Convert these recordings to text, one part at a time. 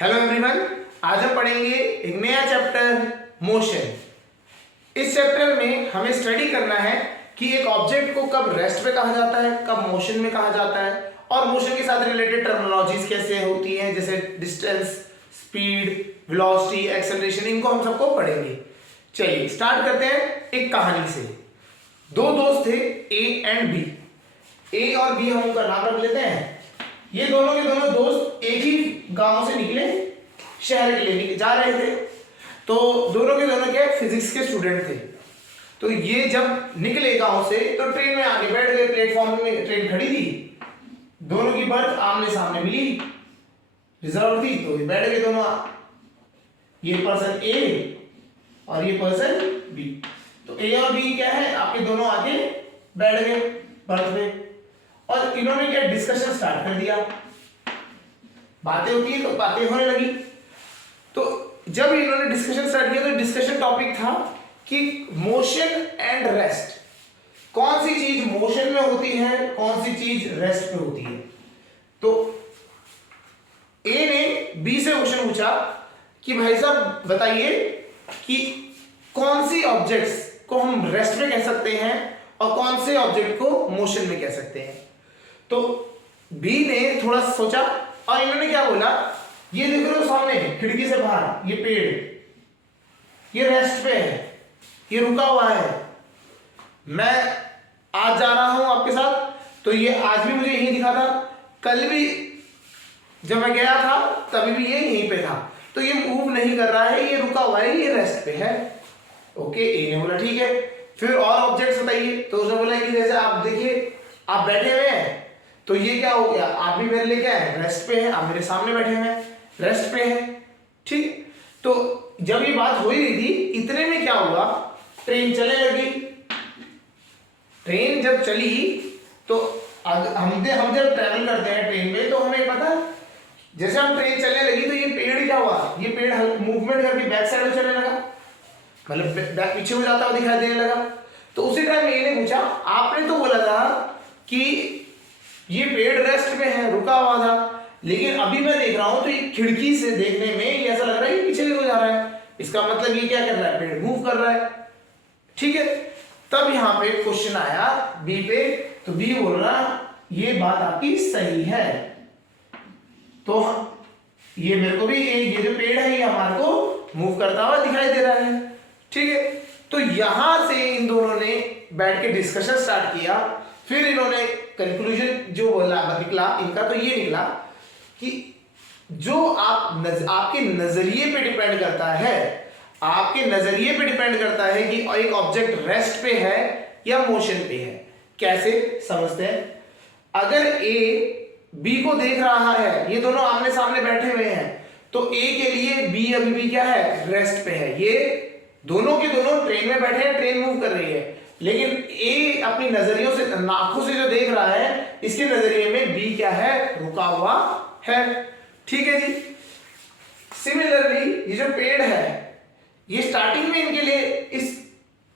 Hello everyone, आज हम पढ़ेंगे एक नया चैप्टर मोशन। इस चैप्टर में हमें स्टडी करना है कि एक ऑब्जेक्ट को कब रेस्ट पे कहा जाता है, कब मोशन में कहा जाता है और मोशन के साथ रिलेटेड टर्मिनोलॉजीज कैसे होती हैं, जैसे डिस्टेंस, स्पीड, वेलोसिटी, एक्सेलरेशन, इनको हम सबको पढ़ेंगे। चलिए स्टार्ट करते हैं एक कहानी से। दो दोस्त थे ए एंड बी। ए और बी हम उनका नाम रख लेते हैं। ये दोनों के दोनों दोस्त एक ही गांव से निकले, शहर के लिए जा रहे थे। तो दोनों के दोनों क्या फिजिक्स के स्टूडेंट थे। तो ये जब निकले गांव से तो ट्रेन में आके बैठ गए। प्लेटफॉर्म में ट्रेन खड़ी थी, दोनों की बर्थ आमने सामने मिली, रिजर्व थी, तो बैठ गए दोनों। ये पर्सन ए और ये पर्सन बी। तो ए और बी क्या है, आपके दोनों आके बैठ गए बर्थ में और इन्होंने क्या डिस्कशन स्टार्ट कर दिया। बातें होती है तो बातें होने लगी। तो जब इन्होंने डिस्कशन स्टार्ट किया तो डिस्कशन टॉपिक था कि मोशन एंड रेस्ट। कौन सी चीज मोशन में होती है, कौन सी चीज रेस्ट पे होती है। तो ए ने बी से क्वेश्चन पूछा कि भाई साहब बताइए कि कौन सी ऑब्जेक्ट्स को हम रेस्ट में कह सकते हैं और कौन से ऑब्जेक्ट को मोशन में कह सकते हैं। तो बी ने थोड़ा सोचा और इन्होंने क्या बोला, ये देख रहे हो सामने खिड़की से बाहर ये पेड़, ये रेस्ट पे है, ये रुका हुआ है। मैं आज जा रहा हूं आपके साथ, तो ये आज भी मुझे यहीं दिखा था, कल भी जब मैं गया था तभी भी ये यहीं पे था। तो ये मूव नहीं कर रहा है, ये रुका हुआ है, ये रेस्ट पे है। ओके, ए ने बोला ठीक है। फिर और ऑब्जेक्ट्स बताइए। तो उसने बोला कि जैसे आप देखिए, आप बैठे हुए हैं, तो ये क्या हो गया, आप भी मेरे लिए क्या है, रेस्ट पे है। आप मेरे सामने बैठे हुए हैं, रेस्ट पे है। ठीक। तो जब ये बात हो ही रही थी, इतने में क्या हुआ, ट्रेन चलने लगी। ट्रेन जब चली तो हम जब ट्रैवल करते हैं ट्रेन में, तो हमें पता है जैसे हम ट्रेन चलने लगी तो ये पेड़ क्या हुआ, ये पेड़ मूवमेंट करके बैक साइड में चलने लगा, मतलब बैक पीछे हो जाता हुआ दिखाई देने लगा। तो उसी टाइम मैंने पूछा, आपने तो बोला था कि ये पेड़ रेस्ट में है, रुका हुआ था, लेकिन अभी मैं देख रहा हूं तो ये खिड़की से देखने में ऐसा लग रहा है कि पीछे को जा रहा है। इसका मतलब ये क्या कर रहा है, पेड़ मूव कर रहा है। ठीक है। तब यहां पे क्वेश्चन आया बी पे। तो बी बोल रहा ये बात आपकी सही है। तो ये मेरे को भी ये जो पेड़ है ये हमारे को मूव करता हुआ दिखाई दे रहा है। ठीक है। तो यहां से इन दोनों ने बैठ के डिस्कशन स्टार्ट किया। फिर इन्होंने कंक्लूजन जो बोला निकला इनका, तो ये निकला कि जो आपके नजरिए पे डिपेंड करता है, आपके नजरिए पे डिपेंड करता है कि एक ऑब्जेक्ट रेस्ट पे है या मोशन पे है। कैसे समझते हैं। अगर ए बी को देख रहा है, ये दोनों आमने सामने बैठे हुए हैं, तो ए के लिए बी अभी भी क्या है, रेस्ट पे है। ये दोनों के दोनों ट्रेन में बैठे हैं, ट्रेन मूव कर रही है, लेकिन ए अपनी नजरियों से, आंखों से जो देख रहा है, इसके नजरिए में बी क्या है, रुका हुआ है। ठीक है जी। सिमिलरली ये जो पेड़ है, ये स्टार्टिंग में इनके लिए इस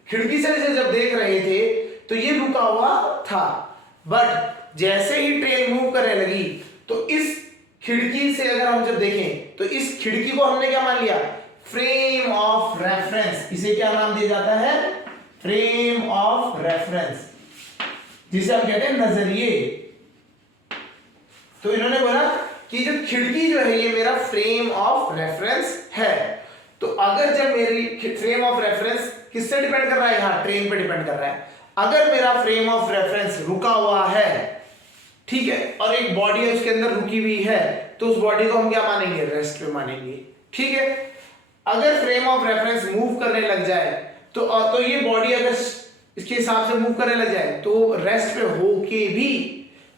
खिड़की से जब देख रहे थे तो ये रुका हुआ था, बट जैसे ही ट्रेन मूव करने लगी तो इस खिड़की से अगर हम जब देखें तो इस खिड़की को हमने क्या मान लिया, फ्रेम ऑफ रेफरेंस। इसे क्या नाम दिया जाता है, फ्रेम ऑफ रेफरेंस, जिसे हम कहते हैं नजरिए। तो इन्होंने बोला कि जो खिड़की जो है ये मेरा फ्रेम ऑफ रेफरेंस है। तो अगर जब मेरी फ्रेम ऑफ रेफरेंस किससे डिपेंड कर रहा है, यहां ट्रेन पे डिपेंड कर रहा है। अगर मेरा फ्रेम ऑफ रेफरेंस रुका हुआ है, ठीक है, और एक बॉडी है उसके अंदर रुकी हुई है, तो उस बॉडी को हम क्या मानेंगे, रेस्ट पे मानेंगे। ठीक है। अगर फ्रेम ऑफ रेफरेंस मूव करने लग जाए तो ये बॉडी अगर इसके हिसाब से मूव करने लग जाए तो रेस्ट पे होके भी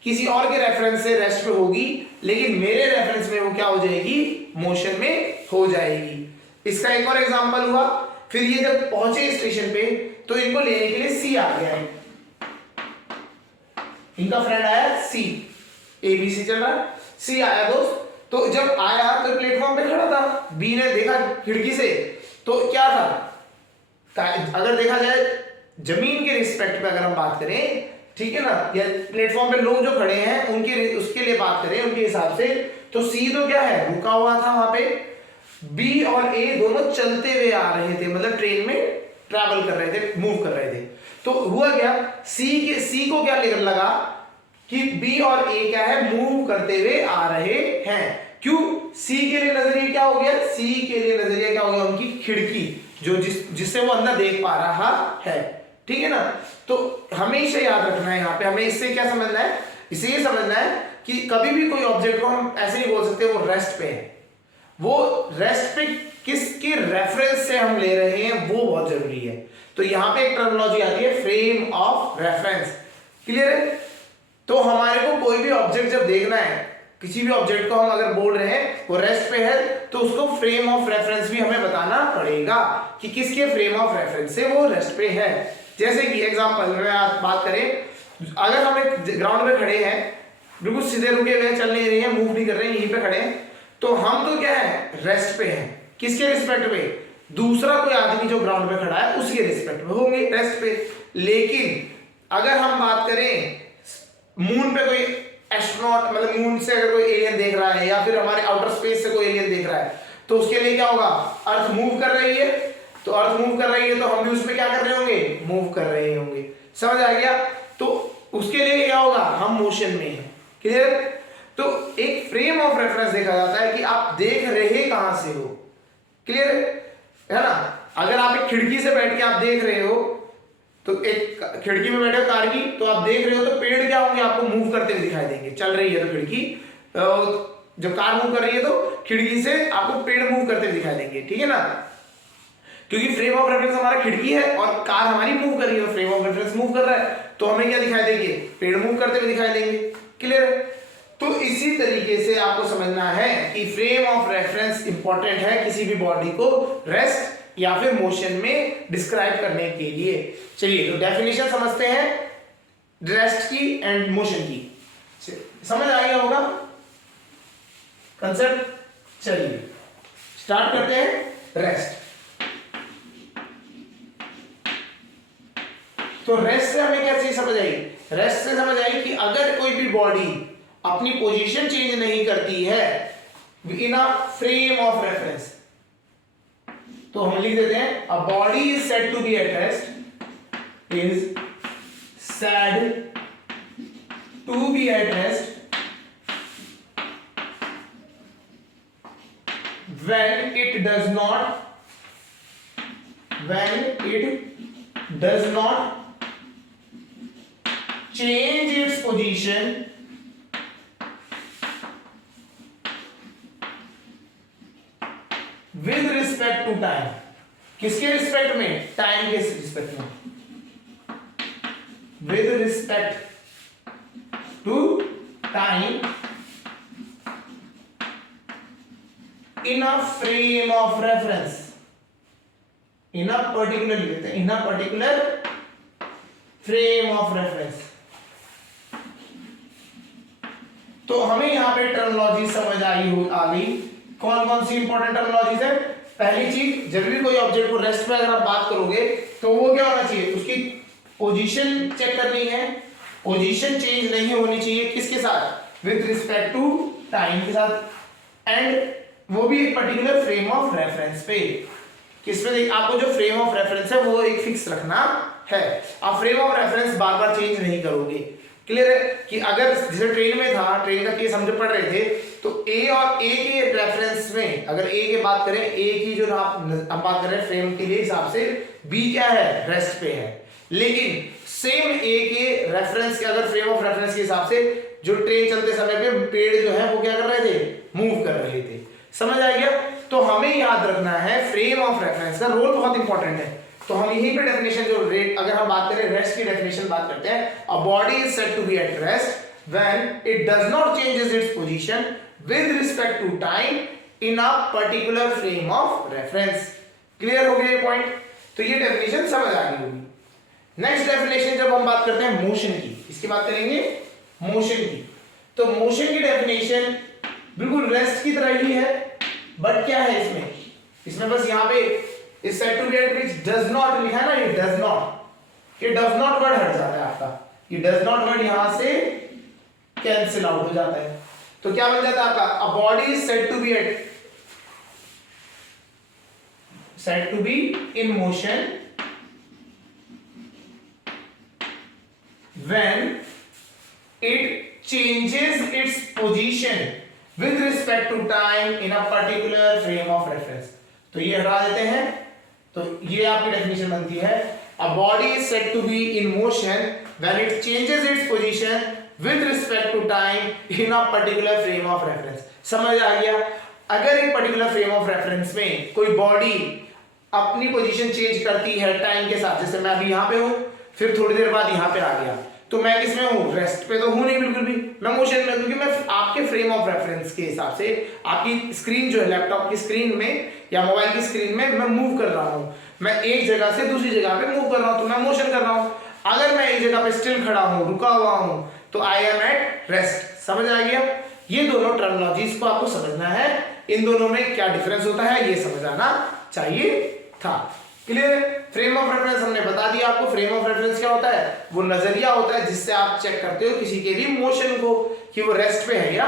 किसी और के रेफरेंस से रेस्ट पे होगी, लेकिन मेरे रेफरेंस में वो क्या हो जाएगी, मोशन में हो जाएगी। इसका एक और एग्जांपल हुआ। फिर ये जब पहुंचे स्टेशन पे तो इनको लेने के लिए सी आ गया है, इनका फ्रेंड आया सी, ए बी सी चल रहा है, सी आया दोस्त। तो जब आया तो प्लेटफॉर्म पे खड़ा था, बी ने देखा खिड़की से, तो क्या था, अगर देखा जाए जमीन के रिस्पेक्ट पे अगर हम बात करें, ठीक है ना, या प्लेटफॉर्म पे लोग जो खड़े हैं उनके उसके लिए बात करें उनके हिसाब से, तो सी तो क्या है, रुका हुआ था वहां पे, बी और ए दोनों चलते हुए आ रहे थे, मतलब ट्रेन में ट्रैवल कर रहे थे, मूव कर रहे थे। तो हुआ क्या, सी को क्या लगा कि बी और ए क्या है, मूव करते हुए आ रहे हैं। क्यों, सी के लिए नजरिया क्या हो गया, सी के लिए नजरिया क्या हो गया, उनकी खिड़की जो जिससे वो अंदर देख पा रहा है, ठीक है ना। तो हमेशा याद रखना है यहाँ पे, हमें इससे क्या समझना है, इसे ये समझना है कि कभी भी कोई ऑब्जेक्ट को हम ऐसे नहीं बोल सकते वो रेस्ट पे है, वो रेस्ट पे किसके रेफरेंस से हम ले रहे हैं वो बहुत जरूरी है। तो यहाँ पे एक टर्मिनोलॉजी आती है फ्रेम ऑफ रेफरेंस, क्लियर है। तो हमारे को कोई भी ऑब्जेक्ट जब देखना है, किसी भी ऑब्जेक्ट को हम अगर बोल रहे हैं वो रेस्ट पे है, तो उसको फ्रेम ऑफ रेफरेंस भी हमें बताना पड़ेगा कि किसके फ्रेम ऑफ रेफरेंस से वो रेस्ट पे है। जैसे कि एग्जांपल में आप बात करें, अगर हम एक ग्राउंड में खड़े हैं, बिल्कुल सीधे रुके हुए, चल नहीं रहे हैं, मूव नहीं कर रहे हैं, यहीं पे खड़े हैं, तो हम तो क्या है, रेस्ट पे हैं। किसके रिस्पेक्ट पे, दूसरा कोई आदमी जो ग्राउंड पे खड़ा है उसके रिस्पेक्ट में होंगे, रेस्ट पे। लेकिन अगर हम बात करें मून पे कोई एस्ट्रोनॉट, मतलब मून से अगर कोई एलियन देख रहा है, या फिर हमारे आउटर स्पेस से कोई एलियन देख रहा है, तो उसके लिए क्या होगा, अर्थ मूव कर रही है, तो अर्थ मूव कर रही है तो हम भी उसमें क्या कर रहे होंगे, मूव कर रहे होंगे, समझ आ गया। तो उसके लिए क्या होगा, हम मोशन में हैं, क्लियर। तो एक फ्रेम ऑफ रेफरेंस देखा जाता है कि आप देख रहे कहां से हो, क्लियर है ना। अगर आप एक खिड़की से बैठ के आप देख रहे हो, तो एक खिड़की में बैठे हो कार की, तो आप देख रहे हो, तो पेड़ क्या होंगे, आपको मूव करते हुए दिखाई देंगे, चल रही है तो खिड़की, जब कार मूव कर रही है तो खिड़की से आपको पेड़ मूव करते हुए दिखाई देंगे, ठीक है ना। क्योंकि फ्रेम ऑफ रेफरेंस हमारा खिड़की है और कार हमारी मूव कर रही है, फ्रेम ऑफ रेफरेंस मूव कर रहा है, तो हमें क्या दिखाई देंगे, पेड़ मूव करते हुए दिखाई देंगे, क्लियर है। तो इसी तरीके से आपको समझना है कि फ्रेम ऑफ रेफरेंस इंपॉर्टेंट है किसी भी बॉडी को रेस्ट या फिर मोशन में डिस्क्राइब करने के लिए। चलिए तो डेफिनेशन समझते हैं रेस्ट की एंड मोशन की, समझ आ गया होगा कंसेप्ट। चलिए स्टार्ट करते हैं रेस्ट। तो रेस्ट से हमें क्या चीज समझ आई, रेस्ट से समझ आई कि अगर कोई भी बॉडी अपनी पोजीशन चेंज नहीं करती है in a frame of reference, तो हम लिख देते हैं a body is said to be at rest, is said to be at rest when it does not change its position with respect to time। किसके respect में, time के respect में, with respect to time in a frame of reference, in a particular in a particular frame of reference। तो हमें यहां पे terminology समझ आ गई। कौन कौन सी इंपॉर्टेंट टर्मिनोलॉजीज है। पहली चीज, जब भी कोई ऑब्जेक्ट को रेस्ट पे अगर आप बात करोगे तो वो क्या होना चाहिए, उसकी पोजीशन चेक करनी है, पोजीशन चेंज नहीं होनी चाहिए, किसके साथ, विद रिस्पेक्ट टू टाइम के साथ, एंड वो भी एक पर्टिकुलर फ्रेम ऑफ रेफरेंस पे। किसमें, आपको जो फ्रेम ऑफ रेफरेंस है वो एक फिक्स रखना है, आप frame of reference bar bar change नहीं करोगे, क्लियर है। कि अगर जैसे ट्रेन में था, ट्रेन का केस हम जो पढ़ रहे थे, तो ए और ए के रेफरेंस में अगर ए की बात करें, ए की जो हम बात कर रहे हैं फ्रेम के लिए हिसाब से, बी क्या है, रेस्ट पे है। लेकिन सेम ए के रेफरेंस के अगर फ्रेम ऑफ रेफरेंस के हिसाब से जो ट्रेन चलते समय पे पेड़ जो है वो क्या कर रहे थे, मूव कर रहे थे, समझ आ गया। तो हमें याद रखना है फ्रेम ऑफ रेफरेंस का रोल बहुत इंपॉर्टेंट है। तो हम यहीं पे डेफिनेशन जो रेट, अगर हम बात करें रेस्ट की डेफिनेशन बात करते हैं, a body is said to be at rest when it does not changes its position with respect to time in a particular frame of reference. Clear हो गया ये पॉइंट। तो ये डेफिनेशन समझ आ गई होगी। नेक्स्ट डेफिनेशन जब हम बात करते हैं मोशन की, इसकी बात करेंगे मोशन की। तो मोशन की डेफिनेशन बिल्कुल रेस्ट की तरह ही है, बट क्या है इसमें बस यहाँ पे इस said to be at which does not लिखा है ना, ये डज नॉट, ये डज नॉट वर्ड हट जाता है आपका, ये डज नॉट वर्ड यहां से कैंसिल आउट हो जाता है। तो क्या बन जाता है आपका, a body is said to be in motion when it changes its position with respect to time in a particular frame of reference। तो ये हटा देते हैं, तो ये आपकी डेफिनेशन बनती है, a body is said to be in motion when it changes its position with respect to time in a particular frame of reference। समझ आ गया? अगर एक पर्टिकुलर फ्रेम ऑफ रेफरेंस में कोई बॉडी अपनी पोजीशन चेंज करती है टाइम के साथ, जैसे मैं अभी यहाँ पे हूँ, फिर थोड़ी देर बाद यहाँ पे आ गया, तो मैं किसमें हूँ, रेस्ट पे तो हूँ नहीं बिल्कुल भी, मैं मोशन में, क्योंकि मैं आपके फ्रेम ऑफ रेफरेंस के हिसाब से आपकी स्क्रीन जो है लैपटॉप की स्क्रीन में या मोबाइल की स्क्रीन में मैं मूव कर रहा हूँ, मैं एक जगह से दूसरी जगह पे मूव कर रहा हूँ, तो मैं मोशन कर रहा हूँ। अगर मैं एक जगह पे स्टिल खड़ा हूँ, रुका हुआ हूँ, तो आई एम एट रेस्ट। समझ आ गया? ये दोनों टर्मिनोलॉजीज को आपको समझना है, इन दोनों में क्या डिफरेंस होता है ये समझ आना चाहिए था। क्लियर? फ्रेम ऑफ रेफरेंस हमने बता दिया आपको। फ्रेम ऑफ रेफरेंस क्या होता है? वो नजरिया होता है जिससे आप चेक करते हो किसी के भी मोशन को कि वो रेस्ट पे है या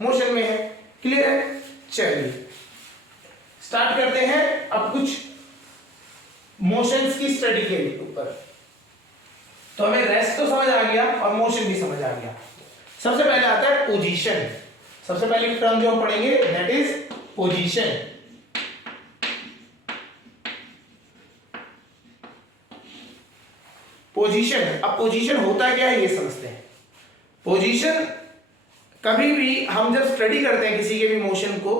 मोशन में है। क्लियर है? चलिए स्टार्ट करते हैं अब कुछ मोशंस की स्टडी के ऊपर। तो हमें रेस्ट तो समझ आ गया और मोशन भी समझ आ गया। सबसे पहले आता है पोजीशन। सबसे पहले टर्म जो हम पढ़ेंगे दैट इज पोजीशन। पोजीशन, अब पोजीशन होता क्या है ये समझते हैं। पोजीशन कभी भी हम जब स्टडी करते हैं किसी के भी मोशन को,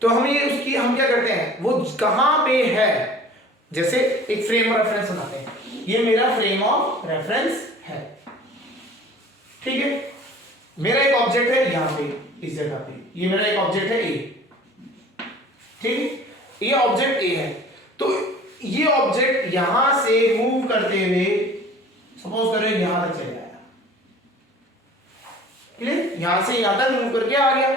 तो हम ये उसकी हम क्या करते हैं, वो कहां पे है, जैसे एक फ्रेम ऑफ रेफरेंस बनाते हैं, ये मेरा फ्रेम ऑफ रेफरेंस है, ठीक है। मेरा एक ऑब्जेक्ट है यहां पे, इस जगह पे, ये मेरा एक ऑब्जेक्ट है ए, ठीक है, ये ऑब्जेक्ट ए है। तो ये ऑब्जेक्ट यहां से मूव करते हुए सपोज करो यहां तक चले आया, क्लियर, यहां से यहां तक मूव करके आ गया।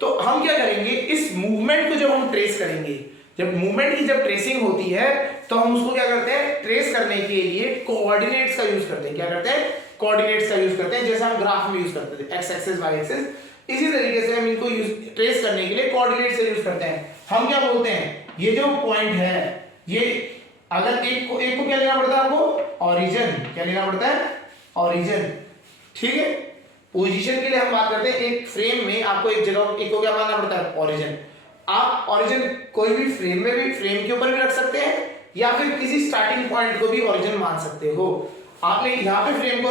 तो हम क्या करेंगे, इस मूवमेंट को जब हम ट्रेस करेंगे, जब मूवमेंट की जब ट्रेसिंग होती है तो हम उसको क्या करते हैं, ट्रेस करने के लिए कोऑर्डिनेट्स का यूज करते हैं। क्या करते हैं? कोऑर्डिनेट्स का यूज करते हैं, जैसे हम ग्राफ में यूज करते थे एक्स एक्सिस वाई एक्सिस, इसी तरीके से हम इनको यूज ट्रेस करने के लिए कोऑर्डिनेट्स का यूज करते हैं। हम क्या बोलते हैं, ये जो पॉइंट है, ये अगर एक को क्या लेना पड़ता है आपको, ओरिजिन। क्या लेना पड़ता है? ओरिजिन, ठीक है। पोजीशन के लिए हम बात करते हैं, एक फ्रेम में आपको एक जगह एक को क्या मानना पड़ता है, ओरिजिन। आप ओरिजिन कोई भी फ्रेम में भी, फ्रेम के ऊपर भी रख सकते हैं या फिर किसी स्टार्टिंग पॉइंट को भी ओरिजिन मान सकते हो। आपने यहाँ पे फ्रेम को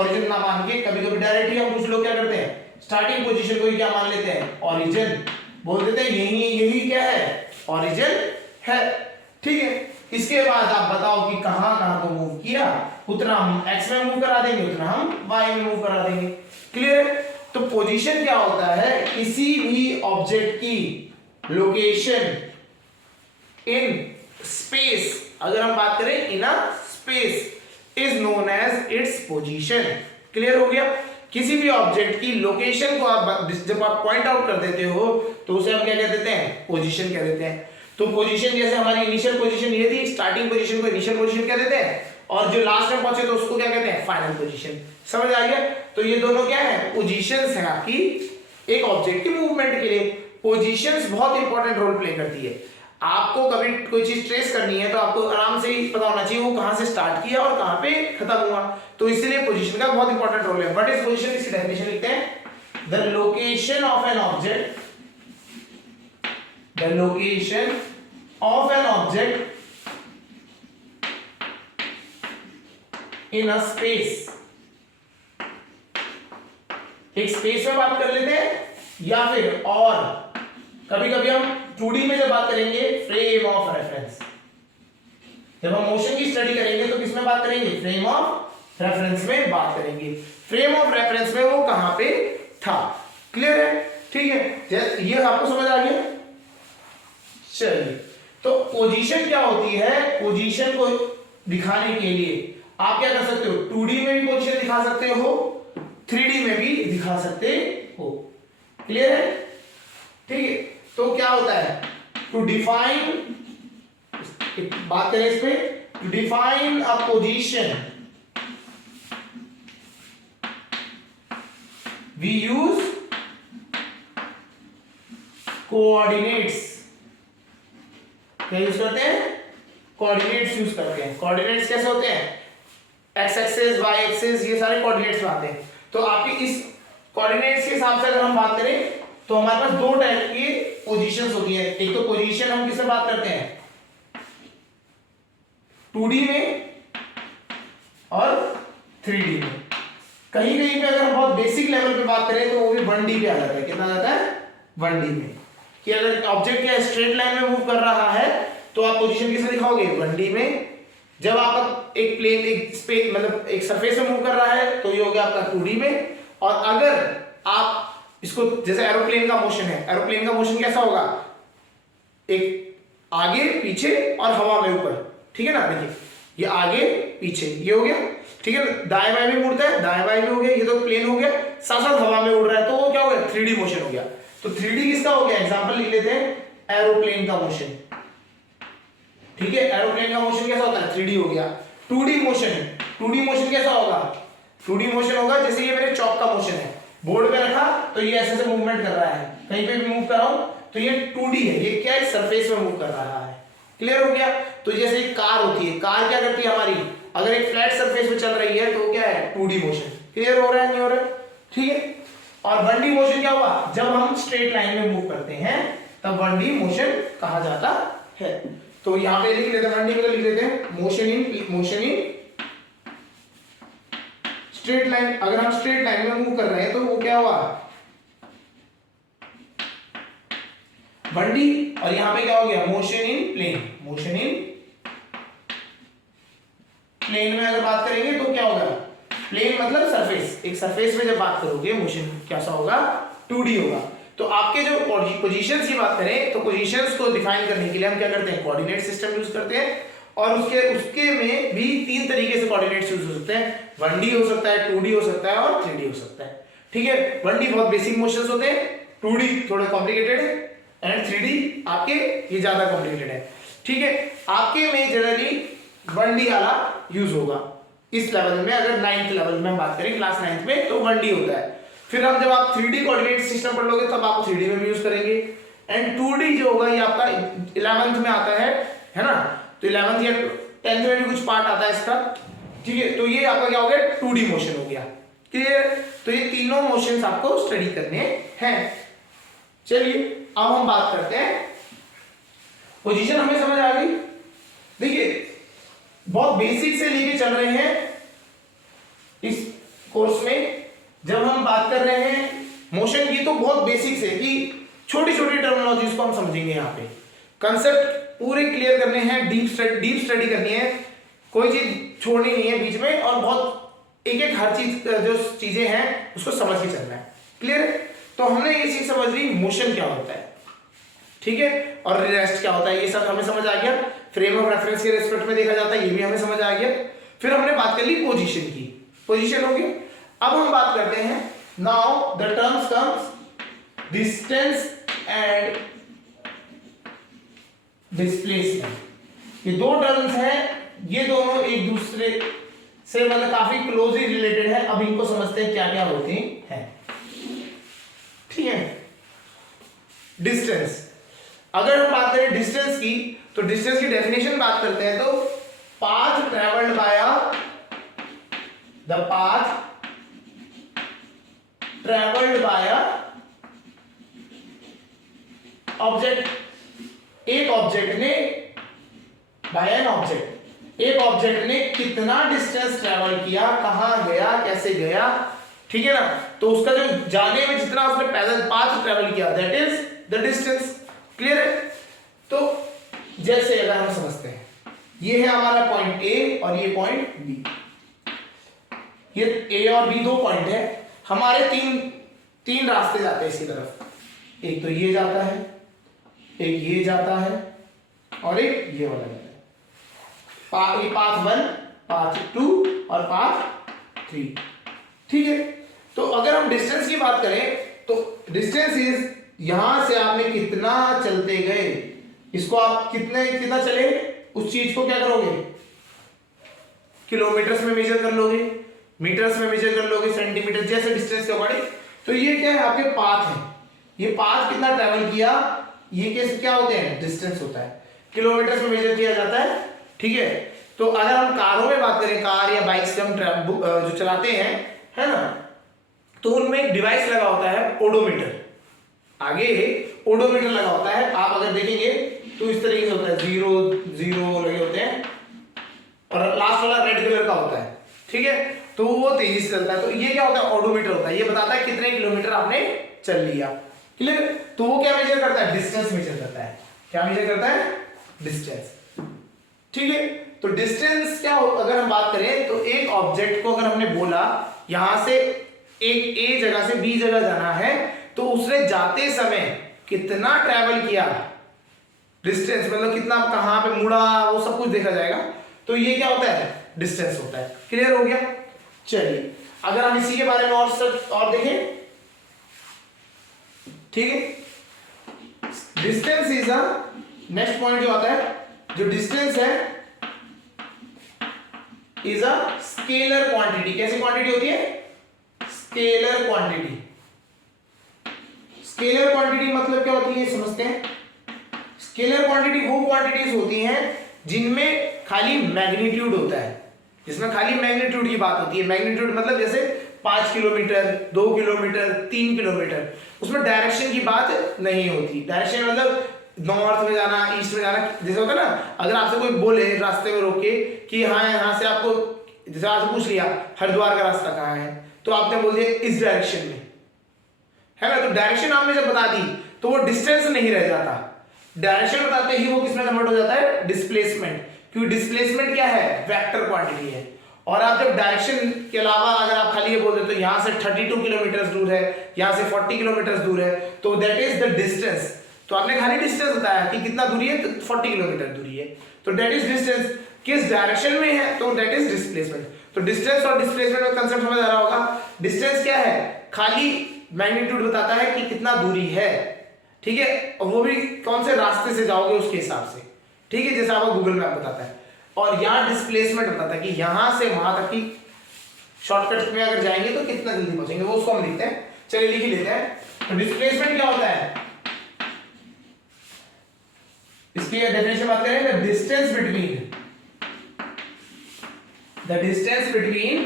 ओरिजिन ना मान के कभी कभी डायरेक्टली हम कुछ लोग क्या करते हैं, स्टार्टिंग पोजीशन को ही क्या मान लेते हैं, ओरिजिन बोल देते हैं, यही क्या है, ओरिजिन है, ठीक है। इसके बाद आप बताओ कि कहां कहां को मूव किया, उतना हम एक्स में मूव करा देंगे, उतना हम वाई में मूव करा देंगे। क्लियर? तो पोजीशन क्या होता है, किसी भी ऑब्जेक्ट की लोकेशन इन स्पेस, अगर हम बात करें in a space, is known as its position. Clear हो गया? किसी भी ऑब्जेक्ट की लोकेशन को आप जब आप पॉइंट आउट कर देते हो तो उसे हम क्या कह देते हैं, पोजीशन कह देते हैं। तो पोजीशन जैसे हमारी इनिशियल पोजीशन ये थी, स्टार्टिंग पोजीशन को इनिशियल पोजीशन कह देते हैं, और जो लास्ट में पहुंचे तो उसको क्या कहते हैं, फाइनल पोजीशन। समझ आ गया? तो ये दोनों क्या है, पोजीशंस हैं आपकी एक ऑब्जेक्ट की मूवमेंट के लिए। पोजीशंस बहुत इंपॉर्टेंट रोल प्ले करती है। आपको कभी कोई चीज ट्रेस करनी है तो आपको आराम से ही पता होना चाहिए वो कहां से स्टार्ट किया और कहां पे खत्म हुआ, तो इसलिए पोजीशन का बहुत इंपॉर्टेंट रोल है। What is position? इसकी डेफिनेशन लिखते हैं, the location of an object, the location of an object in a space। एक स्पेस में बात कर लेते हैं, या फिर और कभी कभी हम 2D में जब बात करेंगे फ्रेम ऑफ रेफरेंस। जब हम मोशन की स्टडी करेंगे तो किस में बात करेंगे, फ्रेम ऑफ रेफरेंस में बात करेंगे। फ्रेम ऑफ रेफरेंस में वो कहां पे था। क्लियर है? ठीक है, ये आपको समझ आ गया। चलिए, तो पोजीशन क्या होती है, पोजीशन को दिखाने के लिए आप क्या कर सकते हो, 2D में भी पोजीशन दिखा सकते हो, 3D में भी दिखा सकते हो। क्लियर है? ठीक है, तो क्या होता है, टू डिफाइन, बात करें इस पे, to define a position we use coordinates क्या यूज करते हैं, कोऑर्डिनेट्स यूज करते हैं। कोऑर्डिनेट्स कैसे होते हैं, एक्स एक्सिस वाई एक्सिस, ये सारे कोऑर्डिनेट्स में आते हैं। तो आपकी इस कोऑर्डिनेट्स के हिसाब से अगर हम बात करें तो हमारे पास दो टाइप की पोजीशंस होती है। एक तो पोजीशन हम किससे बात करते हैं, 2D में और 3D में। कहीं कहीं पे अगर हम बहुत बेसिक लेवल पे बात करें तो वो भी 1D पे आ जाता है। कितना जाता है, 1D में। कि अगर ऑब्जेक्ट क्या स्ट्रेट लाइन में मूव कर रहा है तो आप पोजीशन किसमें दिखाओगे, 1D में। जब आप एक प्लेन, एक स्पेस, मतलब एक सरफेस में मूव कर रहा है तो ये हो गया आपका 2D में। और अगर आप इसको, जैसे एरोप्लेन का मोशन है, एरोप्लेन का मोशन कैसा होगा, एक आगे पीछे और हवा में ऊपर, ठीक है ना। देखिए ये आगे पीछे, ये हो गया, ठीक है। दाएं बाएं भी मुड़ता है, दाएं बाएं भी हो गया, ये तो प्लेन हो गया, साथ साथ हवा में उड़ रहा है, तो वो क्या हो गया, 3D मोशन हो गया। तो 3D किसका हो गया, एग्जांपल लिख लेते हैं, एरोप्लेन का मोशन, ठीक है। एरोप्लेन का मोशन कैसा होता है, 3D हो गया। 2D मोशन, 2D मोशन कैसा होगा, 2D मोशन होगा जैसे ये मेरे चौक का मोशन है, बोर्ड पे रखा तो ये ऐसे से मूवमेंट कर रहा है, कहीं पे भी मूव कर रहा हूं तो ये 2D है, ये क्या है, सरफेस में मूव कर रहा है। क्लियर हो गया। तो जैसे एक कार होती है, कार क्या करती है हमारी, अगर एक फ्लैट सरफेस पे चल रही है तो क्या है, 2D मोशन। क्लियर हो रहा है, नहीं हो रहा है, ठीक है। और 1D मोशन क्या हुआ, जब हम स्ट्रेट लाइन में मूव करते हैं तब 1D मोशन कहा जाता है। तो यहां पे लिख लेते हैं, 1D में लिख लेते हैं मोशन इन स्ट्रेट लाइन। अगर हम स्ट्रेट लाइन में मूव कर रहे हैं तो वो क्या हुआ, 1D। और यहां पे क्या हो गया, motion in plane. Motion in plane में अगर बात करेंगे तो क्या होगा, प्लेन मतलब सरफेस, एक सरफेस पे जब बात करोगे मोशन कैसा होगा, 2D होगा। तो आपके जो पोजीशंस की बात करें तो पोजीशंस को डिफाइन करने के लिए हम क्या करते हैं, कोऑर्डिनेट सिस्टम यूज करते हैं। और उसके में भी 3 तरीके से कोऑर्डिनेट्स यूज हो सकते हैं, 1D हो सकता है, 2D हो सकता है और 3D हो सकता है, ठीक है। 1D बहुत बेसिक मोशंस होते हैं, 2D थोड़ा कॉम्प्लिकेटेड है एंड 3D आपके ये ज्यादा कॉम्प्लिकेटेड है, ठीक है। आपके में जनरली 1D वाला यूज होगा इस लेवल में। अगर 9th लेवल में हम बात करें, क्लास 9th में, तो 1D होता है। फिर हम जब आप 3D कोऑर्डिनेट सिस्टम पढ़ लोगे तब आप 3D में भी यूज करेंगे। एंड 2D जो होगा ये आपका 11th में आता है ना। तो 11th या 10th में भी कुछ पार्ट आता है इसका, ठीक है। तो ये आपका क्या हो गया, 2D मोशन हो गया। क्लियर। तो ये तीनों मोशंस आपको स्टडी करने हैं। चलिए अब हम बात करते हैं, पोजीशन हमें समझ आ गई। देखिए बहुत बेसिक से लेके चल रहे हैं इस कोर्स में। जब हम बात कर रहे हैं मोशन की तो बहुत बेसिक से, कि छोटी छोटी टर्मिनोलॉजीज को हम समझेंगे। यहाँ पे कंसेप्ट पूरे क्लियर करने हैं, डीप स्टडी करनी है, कोई चीज छोड़नी नहीं है बीच में, और बहुत एक एक हर चीज जो चीजें हैं उसको समझ के चलना है। क्लियर। तो हमने ये चीज समझ ली, मोशन क्या होता है, ठीक है, और रेस्ट क्या होता है, ये सब हमें समझ आ गया। फ्रेम ऑफ रेफरेंस के रिस्पेक्ट में देखा जाता है, ये भी हमें समझ आ गया। फिर हमने बात कर ली पोजीशन की, पोजीशन होगी। अब हम बात करते हैं, now the terms comes distance and displacement. ये दो टर्म्स हैं, ये दोनों एक दूसरे से मतलब काफी क्लोजली रिलेटेड है। अब इनको समझते हैं क्या क्या होती हैं, ठीक है। डिस्टेंस, अगर हम बात करें डिस्टेंस की तो डिस्टेंस की डेफिनेशन बात करते हैं तो path travelled by the path travelled by object. एक ऑब्जेक्ट ने बाय एन ऑब्जेक्ट, एक ऑब्जेक्ट ने कितना डिस्टेंस ट्रेवल किया, कहां गया, कैसे गया, ठीक है ना। तो उसका जो जाने में जितना उसने पैदल पाथ ट्रेवल किया, that is the distance. Clear है। तो जैसे अगर हम समझते हैं, ये है हमारा पॉइंट ए और ये पॉइंट बी, ये ए और बी दो पॉइंट है हमारे। तीन रास्ते जाते हैं इसी तरफ, एक तो ये जाता है, एक ये जाता है और एक ये वाला जाता है। ये पाथ 1, पाथ 2 और पाथ 3, ठीक है। तो अगर हम डिस्टेंस की बात करें तो डिस्टेंस इज, यहां से आपने कितना चलते गए, इसको आप कितना चले, उस चीज को क्या करोगे, किलोमीटर्स में मेजर कर लोगे, मीटर्स में मेजर कर लोगे, सेंटीमीटर, जैसे डिस्टेंस के अकॉर्डिंग। तो ये क्या है, आपके पाथ है। ये पाथ कितना ट्रेवल किया, ये केस क्या होते हैं, डिस्टेंस होता है, किलोमीटर में मेजर किया जाता है। ठीक है, तो अगर हम कारों में बात करें, कार या बाइक से हम जो चलाते हैं, है ना, तो उनमें एक डिवाइस लगा होता है ओडोमीटर, आगे ओडोमीटर लगा होता है। आप अगर देखेंगे तो इस तरीके से होता है, 0 0 लगे होते हैं और लास्ट वाला रेड कलर का होता है। ठीक है, तो वो तेजी से चलता है। तो ये क्या होता है, ओडोमीटर होता है, ये बताता है कितने किलोमीटर आपने चल लिया। क्लियर, तो वो क्या मेजर करता है, डिस्टेंस मेजर करता है। क्या मेजर करता है, डिस्टेंस। ठीक है, तो डिस्टेंस क्या हो, अगर हम बात करें तो एक ऑब्जेक्ट को अगर हमने बोला यहां से एक ए जगह से बी जगह जाना है, तो उसने जाते समय कितना ट्रैवल किया, डिस्टेंस मतलब कितना कहां पे मुड़ा, वो सब कुछ देखा जाएगा। तो ये क्या होता है, डिस्टेंस होता है। क्लियर हो गया। चलिए अगर हम इसी के बारे में और देखें, ठीक है, distance is a, next point जो आता है, जो डिस्टेंस है इज अ स्केलर क्वांटिटी। कैसी क्वांटिटी होती है, स्केलर क्वांटिटी। स्केलर क्वांटिटी मतलब क्या होती है, समझते हैं। स्केलर क्वांटिटी वो क्वांटिटीज होती हैं जिनमें खाली मैग्नीट्यूड होता है, जिसमें खाली मैग्नीट्यूड की बात होती है। मैग्नीट्यूड मतलब जैसे 5 किलोमीटर, 2 किलोमीटर, 3 किलोमीटर, उसमें डायरेक्शन की बात नहीं होती। डायरेक्शन मतलब नॉर्थ में जाना, ईस्ट में जाना, जैसे होता है ना, अगर आपसे कोई बोले रास्ते में रोक के कि हाँ यहाँ से आपको, जैसे आपसे पूछ लिया हरिद्वार का रास्ता कहाँ है, तो आपने बोल दिया इस डायरेक्शन में, है ना, तो डायरेक्शन आपने जब बता दी तो वो डिस्टेंस नहीं रह जाता। डायरेक्शन बताते ही वो किसमें कन्वर्ट हो जाता है, डिस्प्लेसमेंट, क्योंकि डिस्प्लेसमेंट क्या है, वेक्टर क्वांटिटी है। और आप जब डायरेक्शन के अलावा अगर आप खाली ये बोल दे तो यहां से 32 किलोमीटर दूर है, यहां से 40 किलोमीटर दूर है, तो दैट इज द डिस्टेंस। तो आपने खाली डिस्टेंस बताया कि कितना दूरी है, तो 40 किलोमीटर दूरी है, तो दैट इज डिस्टेंस। किस डायरेक्शन में है, तो दैट इज डिस्प्लेसमेंट। तो डिस्टेंस और डिस्प्लेसमेंट का कंसेप्ट समझ आ रहा होगा। डिस्टेंस क्या है, खाली मैग्नीट्यूड बताता है कि कितना दूरी है, ठीक है, और वो भी कौन से रास्ते से जाओगे उसके हिसाब से, ठीक है, जैसे आपको गूगल मैप बताता है। और यहाँ डिस्प्लेसमेंट बताता है कि यहां से वहां तक की शॉर्टकट में अगर जाएंगे तो कितना जल्दी पहुंचेंगे, वो उसको हम लिखते हैं। चलिए लिख ही लेते हैं। तो डिस्प्लेसमेंट क्या होता है, इसकी डेफिनेशन बात करें, the distance between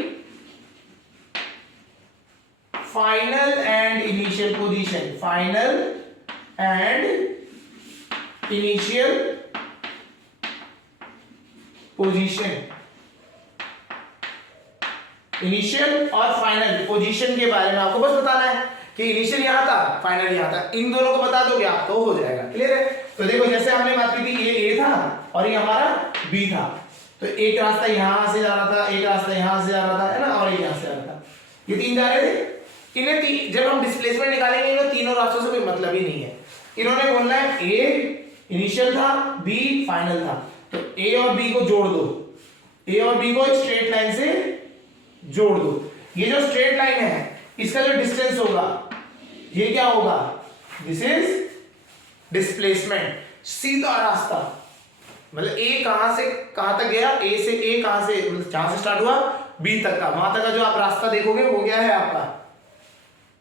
final and initial position, final and initial position, initial और फाइनल पोजीशन के बारे में आपको बस बताना है कि इनिशियल यहां था, फाइनल यहां था, इन दोनों को बता दोगे आप तो हो जाएगा। क्लियर है। तो देखो जैसे हमने बात की थी, ये ए था और ये हमारा बी था, तो एक रास्ता यहां से जा रहा था, एक रास्ता यहां से जा रहा था, है ना, और एक यहां से जा रहा था, ये तीन जा रहे थे। इन्हें जब हम डिस्प्लेसमेंट निकालेंगे, इन तीनों रास्तों से कोई मतलब ही नहीं है। इन्होंने बोलना है ए इनिशियल था, बी फाइनल था, तो ए और बी को जोड़ दो, ए और बी को एक स्ट्रेट लाइन से जोड़ दो। ये जो स्ट्रेट लाइन है इसका जो डिस्टेंस होगा ये क्या होगा, दिस इज डिस्प्लेसमेंट। सीधा रास्ता मतलब ए कहां से कहां तक गया, ए से ए कहां से, मतलब जहां से स्टार्ट हुआ बी तक का, वहां तक का जो आप रास्ता देखोगे वो क्या है आपका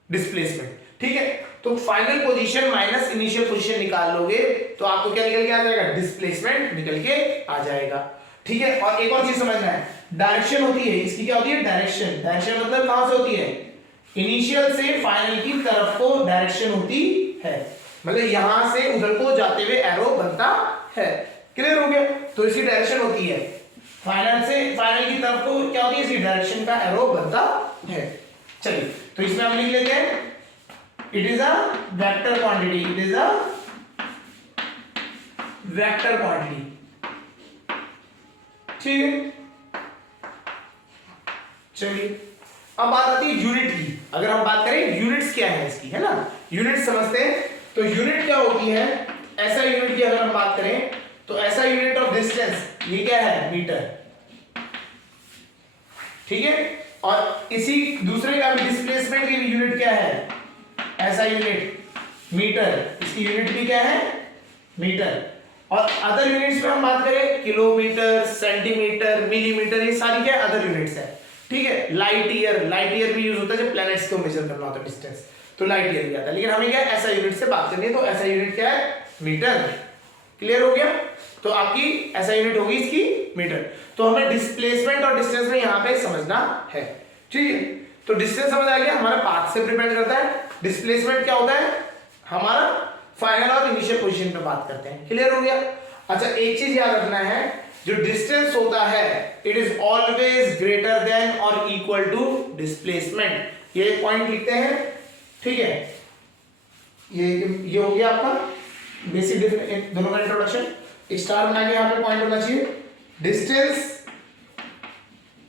डिस्प्लेसमेंट। ठीक है, तो final position minus initial position निकाल लोगे तो आपको क्या निकल के आ जाएगा, डिस्प्लेसमेंट निकल के आ जाएगा। ठीक है, और एक और चीज समझना है, डायरेक्शन होती है इसकी, क्या होती है, डायरेक्शन। डायरेक्शन मतलब कहां से होती है, इनिशियल से फाइनल की तरफ को डायरेक्शन होती है, मतलब यहां से उधर को जाते हुए एरो बनता है। क्लियर हो गया। तो इसकी डायरेक्शन होती है फाइनल से फाइनल की तरफ को क्या होती है, इसकी डायरेक्शन का एरो बनता है। चलिए तो इसमें हम लिख लेते हैं, it is a vector quantity, it is a vector quantity. ठीक है, चलिए अब बात आती है यूनिट की। अगर हम बात करें यूनिट्स क्या है इसकी, है ना, यूनिट समझते हैं। तो यूनिट क्या होती है, ऐसा यूनिट की अगर हम बात करें तो ऐसा यूनिट ऑफ डिस्टेंस ये क्या है, मीटर। ठीक है, और इसी दूसरे का भी डिस्प्लेसमेंट की यूनिट क्या है, ऐसा यूनिट मीटर, इसकी यूनिट भी क्या है, मीटर। और अदर यूनिट्स में हम बात करें किलोमीटर, सेंटीमीटर, मिलीमीटर, ये सारी क्या अदर यूनिट्स है। ठीक है, लाइट ईयर भी यूज होता है जब प्लैनेट्स को मेजर करना होता है डिस्टेंस, तो लाइट ईयर भी आता है। लेकिन हमें क्या है, ऐसा यूनिट से बात करनी है, तो ऐसा यूनिट क्या है, मीटर। क्लियर हो गया? तो आपकी ऐसा यूनिट होगी इसकी मीटर। तो हमें डिस्प्लेसमेंट और डिस्टेंस में यहाँ पे समझना है, ठीक है। तो डिस्टेंस समझ आ गया, हमारा पाथ से डिपेंड करता है। डिस्प्लेसमेंट क्या होता है? हमारा फाइनल और इनिशियल पोजीशन पे बात करते हैं। क्लियर हो गया? अच्छा, एक चीज याद रखना है, जो डिस्टेंस होता है it is always greater than और इक्वल टू डिस्प्लेसमेंट। ये पॉइंट लिखते हैं, ठीक है। ये हो गया आपका बेसिक दोनों का इंट्रोडक्शन। स्टार बना के यहाँ पे पॉइंट होना चाहिए। डिस्टेंस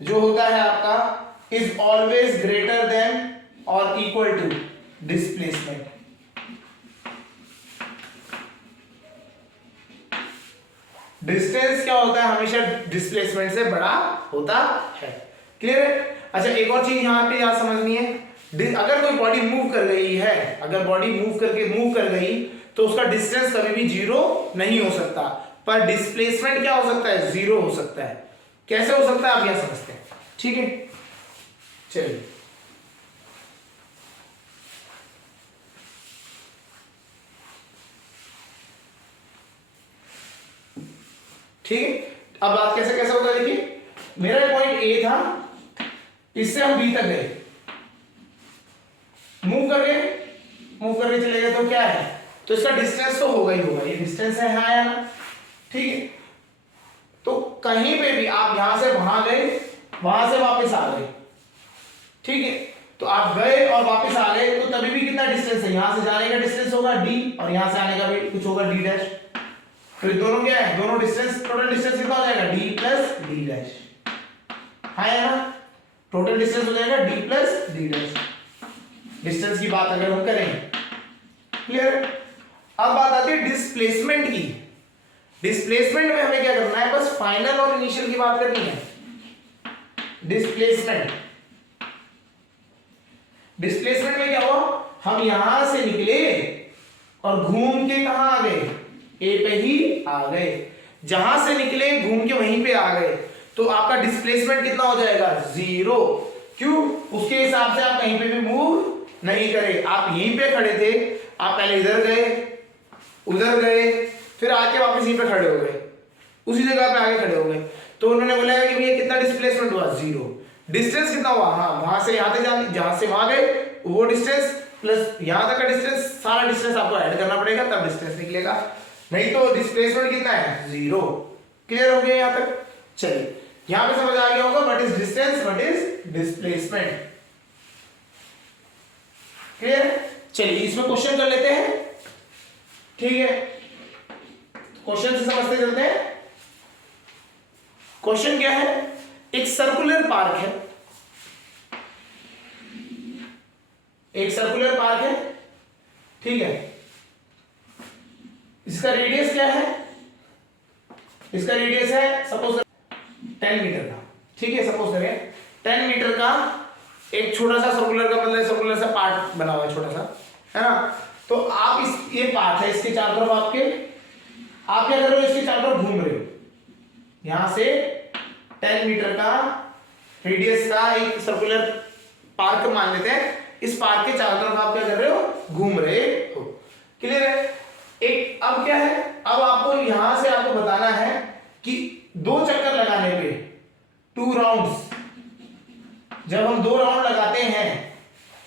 जो होता है आपका इज ऑलवेज ग्रेटर देन और इक्वल टू डिस्प्लेसमेंट। डिस्टेंस क्या होता है? हमेशा डिस्प्लेसमेंट से बड़ा होता है। क्लियर है? अच्छा, एक और चीज यहां पे याद समझनी है, अगर कोई बॉडी मूव कर गई है, अगर बॉडी मूव कर गई तो उसका डिस्टेंस कभी भी जीरो नहीं हो सकता, पर डिस्प्लेसमेंट क्या हो सकता है? जीरो हो सकता है। कैसे हो सकता है आप यह समझते हैं, ठीक है। चलिए, ठीक है। अब बात कैसे कैसे होता है, देखिए मेरा पॉइंट ए था, इससे हम बी तक गए, मूव करके चले गए, तो क्या है? तो इसका डिस्टेंस तो होगा ही होगा, ये डिस्टेंस है हाँ या ना, ठीक है। तो कहीं पे भी आप यहां से वहां गए, वहां से वापस आ गए, ठीक है। तो आप गए और वापस आ गए, तो तभी भी कितना डिस्टेंस है? यहां से जाने का डिस्टेंस होगा डी, और यहां से आने का भी कुछ होगा डी डैश। तो दोनों क्या है? दोनों डिस्टेंस, टोटल डिस्टेंस कितना हो जाएगा? डी प्लस डी डैश, हाँ या ना? टोटल डिस्टेंस हो जाएगा D plus D dash, distance की बात अगर हम करें। क्लियर? अब बात आती है डिस्प्लेसमेंट की। डिस्प्लेसमेंट में हमें क्या करना है? बस फाइनल और इनिशियल की बात करनी है। डिस्प्लेसमेंट में क्या हुआ? हम यहां से निकले और घूम के कहां आ गए? ए पे ही आ गए। जहां से निकले घूम के वहीं पे आ गए, तो आपका डिस्प्लेसमेंट कितना हो जाएगा? जीरो। क्यों? उसके हिसाब से आप कहीं पे भी मूव नहीं करे, आप यहीं पे खड़े थे, आप पहले इधर गए, उधर गए, फिर आके वापस यहीं पे खड़े हो गए, उसी जगह पे आके खड़े हो गए। तो उन्होंने बोला कि भैया कितना डिस्प्लेसमेंट हुआ? जीरो। डिस्टेंस कितना हुआ? हाँ, वहां से यहां तक, जहां से वहां गए वो डिस्टेंस प्लस यहां तक का डिस्टेंस, सारा डिस्टेंस आपको ऐड करना पड़ेगा, तब डिस्टेंस निकलेगा, नहीं तो डिस्प्लेसमेंट कितना है? जीरो। क्लियर हो गया यहां तक? चलिए, यहां पे समझ आ गया होगा what is distance, what is displacement. Clear? चलिए इसमें क्वेश्चन कर लेते हैं, ठीक है। क्वेश्चन से समझते चलते हैं। क्वेश्चन क्या है? एक सर्कुलर पार्क है, एक सर्कुलर पार्क है, ठीक है। इसका रेडियस क्या है? इसका रेडियस है सपोज 10 मीटर का, ठीक है। सपोज करें 10 मीटर का एक छोटा सा सर्कुलर का, मतलब सर्कुलर सा पार्ट बना हुआ है, छोटा सा, है ना। तो आप ये पार्ट है, इसके चारों तरफ आप क्या कर रहे हो? इसके चारों तरफ घूम रहे हो। यहां से 10 मीटर का रेडियस का एक सर्कुलर पार्क मान लेते हैं, इस पार्क के चारों तरफ आप क्या कर रहे हो? घूम रहे हो। क्लियर है? एक अब क्या है, अब आपको यहां से आपको बताना है कि 2 चक्कर लगाने पे 2 राउंड्स, जब हम 2 राउंड लगाते हैं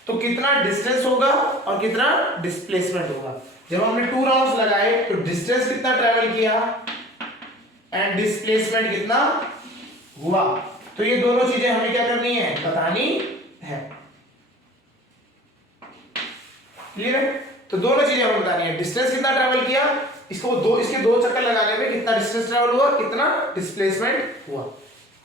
तो कितना डिस्टेंस होगा और कितना डिस्प्लेसमेंट होगा। जब हमने 2 राउंड्स लगाए तो डिस्टेंस कितना ट्रेवल किया एंड डिस्प्लेसमेंट कितना हुआ। तो ये दोनों चीजें हमें क्या करनी है? बतानी है। क्लियर है? तो दोनों चीजें हमें बतानी है, डिस्टेंस कितना ट्रेवल किया, इसके 2 चक्कर लगाने में कितना डिस्टेंस ट्रेवल हुआ, कितना डिस्प्लेसमेंट हुआ।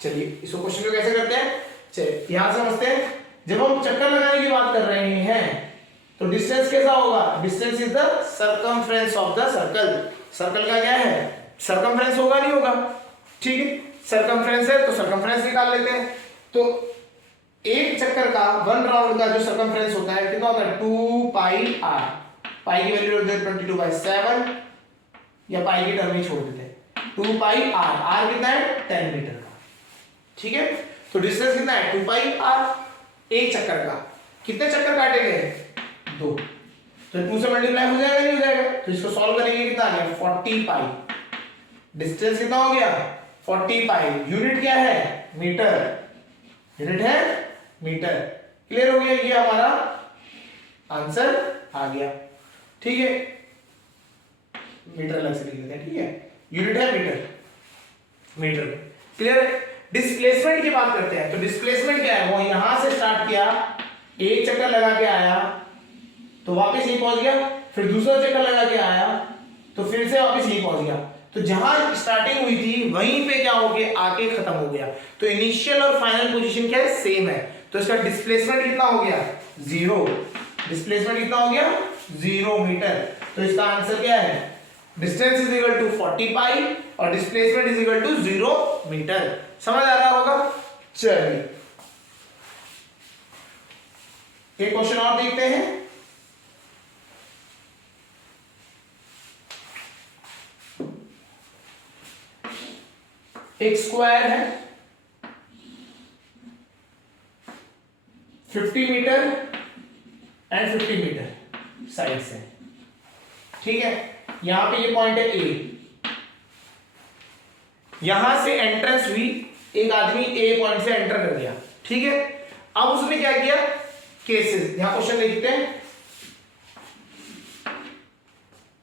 चलिए इसको क्वेश्चन को कैसे करते हैं, चलिए यहां समझते हैं। जब हम चक्कर लगाने की बात कर रहे हैं तो डिस्टेंस कैसा होगा? Distance is the circumference of the circle. Circle का क्या है? सर्कमफ्रेंस होगा नहीं होगा, ठीक है। सर्कमफ्रेंस है तो सर्कमफ्रेंस निकाल लेते हैं। तो एक चक्कर का 1 राउंड का जो सर्कमफ्रेंस होता है कितना होता है? 2 पाई आर। पाई की वैल्यू होती है 22/7, या पाई की टर्म ही छोड़ देते हैं। 2 पाई आर, आर कितना है? 10 मीटर का, ठीक है। तो डिस्टेंस कितना है? 2 पाई आर। एक चक्कर का कितने चक्कर काटे गए? 2। तो 2 से मल्टीप्लाई हो जाएगा नहीं हो जाएगा, तो इसको सॉल्व करेंगे कितना आ गया 40 पाई। डिस्टेंस कितना हो गया 40 पाई। यूनिट क्या है मीटर, यूनिट है मीटर। क्लियर हो गया, ये हमारा आंसर आ गया। ठीक है, मीटर अलग से लिख लेते हैं, ठीक है, यूनिट है मीटर, मीटर में। क्लियर है। डिस्प्लेसमेंट की बात करते हैं, तो डिस्प्लेसमेंट क्या है, वो यहां से स्टार्ट किया, एक चक्कर लगा के आया तो वापस यहीं पहुंच गया, फिर दूसरा चक्कर लगा के आया तो फिर से वापस यहीं पहुंच गया। तो जहां स्टार्टिंग हुई थी वहीं पे क्या हो गया, आके खत्म हो गया। तो इनिशियल और फाइनल पोजीशन क्या है, सेम है। तो इसका डिस्प्लेसमेंट कितना हो गया 0। डिस्प्लेसमेंट कितना हो गया 0 मीटर। तो इसका आंसर क्या है, distance is equal to 40 pi और displacement is equal to 0 metre. समझ आ रहा होगा। चलिए एक क्वेश्चन और देखते हैं। एक स्क्वायर है 50 मीटर एंड 50 मीटर साइड से, ठीक है। यहां पे ये पॉइंट है ए, यहां से एंट्रेंस हुई, एक आदमी ए पॉइंट से एंटर कर गया, ठीक है। अब उसने क्या किया, केसेस, यहां क्वेश्चन लिखते हैं,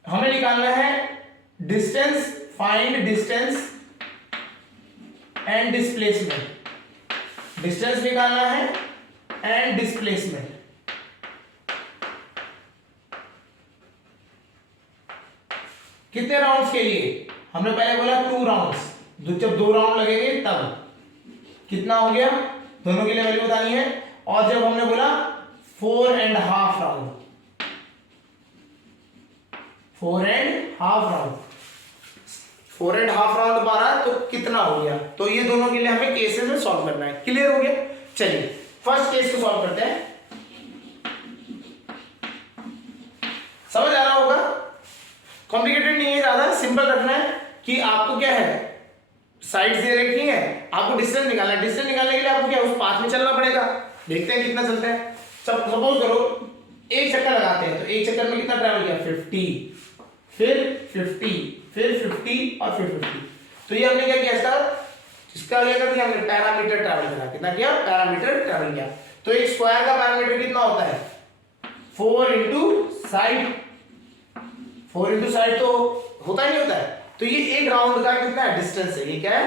हमें निकालना है distance, find distance and displacement. Distance निकालना है एंड डिस्प्लेसमेंट। कितने राउंड्स के लिए, हमने पहले बोला 2 राउंड्स, जब 2 राउंड लगेंगे तब कितना हो गया, दोनों के लिए वैल्यू बतानी है। और जब हमने बोला 4.5 राउंड, 4.5 राउंड, 4.5 राउंड मारा तो कितना हो गया। तो ये दोनों के लिए हमें केसेस में सॉल्व करना है। क्लियर हो गया। चलिए फर्स्ट केस को सॉल्व करते हैं। समझ आ रहा होगा, कॉम्प्लिकेटेड नहीं है, ज्यादा सिंपल रखना है कि आपको क्या है, साइड्स दे रखी है, आपको डिस्टेंस निकालना है। डिस्टेंस निकालने के लिए आपको क्या उस पाथ में चलना पड़ेगा। देखते हैं कितना चलता है। सपोज करो एक चक्कर लगाते हैं, तो एक चक्कर में कितना ट्रैवल किया 50, फिर 50, फिर 50 और फिर 50। तो ये हमने क्या किया, इसका क्या कर दिया हमने, पैरामीटर ट्रैवल करा। कितना किया, पैरामीटर ट्रैवल किया। तो एक स्क्वायर का पैरामीटर कितना होता है 4 इंटू साइड, 4 इंटू साइड तो होता ही नहीं होता है। तो ये एक राउंड का कितना है, डिस्टेंस है। ये क्या है,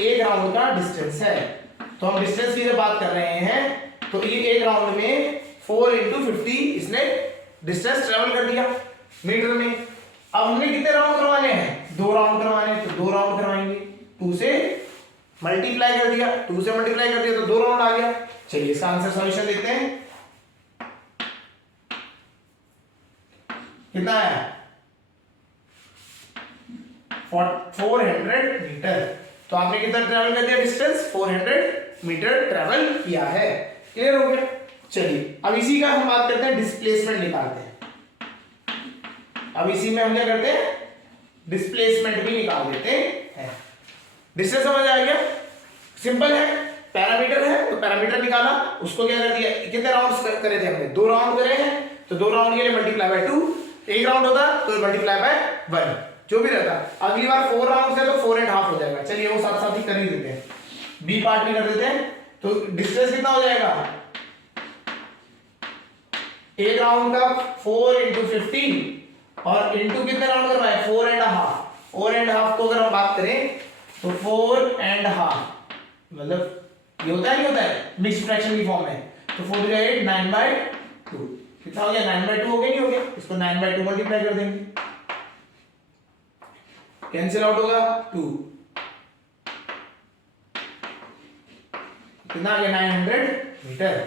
एक राउंड का डिस्टेंस है। तो हम डिस्टेंस की जब बात कर रहे हैं तो ये एक राउंड में 4 इंटू 50 इसने डिस्टेंस ट्रेवल कर दिया मीटर में। अब हमने कितने राउंड करवाने हैं, 2 राउंड करवाने हैं, तो 2 राउंड करवाएंगे। 2 से मल्टीप्लाई कर दिया, 2 से मल्टीप्लाई कर दिया तो 2 राउंड आ गया। चलिए इसका आंसर सॉल्यूशन देखते हैं, कितना आया 400 मीटर। तो आपने कितना ट्रैवल कर दिया, डिस्टेंस 400 मीटर ट्रैवल किया है। क्लियर हो गया। चलिए अब इसी का हम बात करते हैं, डिस्प्लेसमेंट निकालते हैं। अब इसी में हम क्या करते हैं, डिस्प्लेसमेंट भी निकाल देते हैं। डिस्टेंस समझ आ गया, सिंपल है, पैरामीटर है तो पैरामीटर निकाला, उसको क्या कर दिया, कितने राउंड्स करे थे हमने, 2 राउंड करे हैं, तो 2 राउंड के लिए मल्टीप्लाई बाय 2, एक राउंड होता तो मल्टीप्लाई बाय 1, जो भी रहता। अगली बार 4 राउंड है तो 4.5 हो जाएगा। चलिए वो साथ साथ ही कर ही देते हैं, बी पार्ट भी कर देते हैं। तो डिस्टेंस कितना हो जाएगा, एक राउंड का 4 इंटू 50 और इंटू कितने राउंड करवाए 4.5। 4.5 को अगर हम बात करें तो 4.5 मतलब ये होता है नहीं होता है, मिक्स्ड फ्रैक्शन की फॉर्म में। तो 4 का 8, 9/2 कितना हो गया, 9/2 हो गया नहीं हो गया, इसको 9/2 मल्टीप्लाई कर देंगे, कैंसिल आउट होगा 2, कितना आ गया 900 मीटर।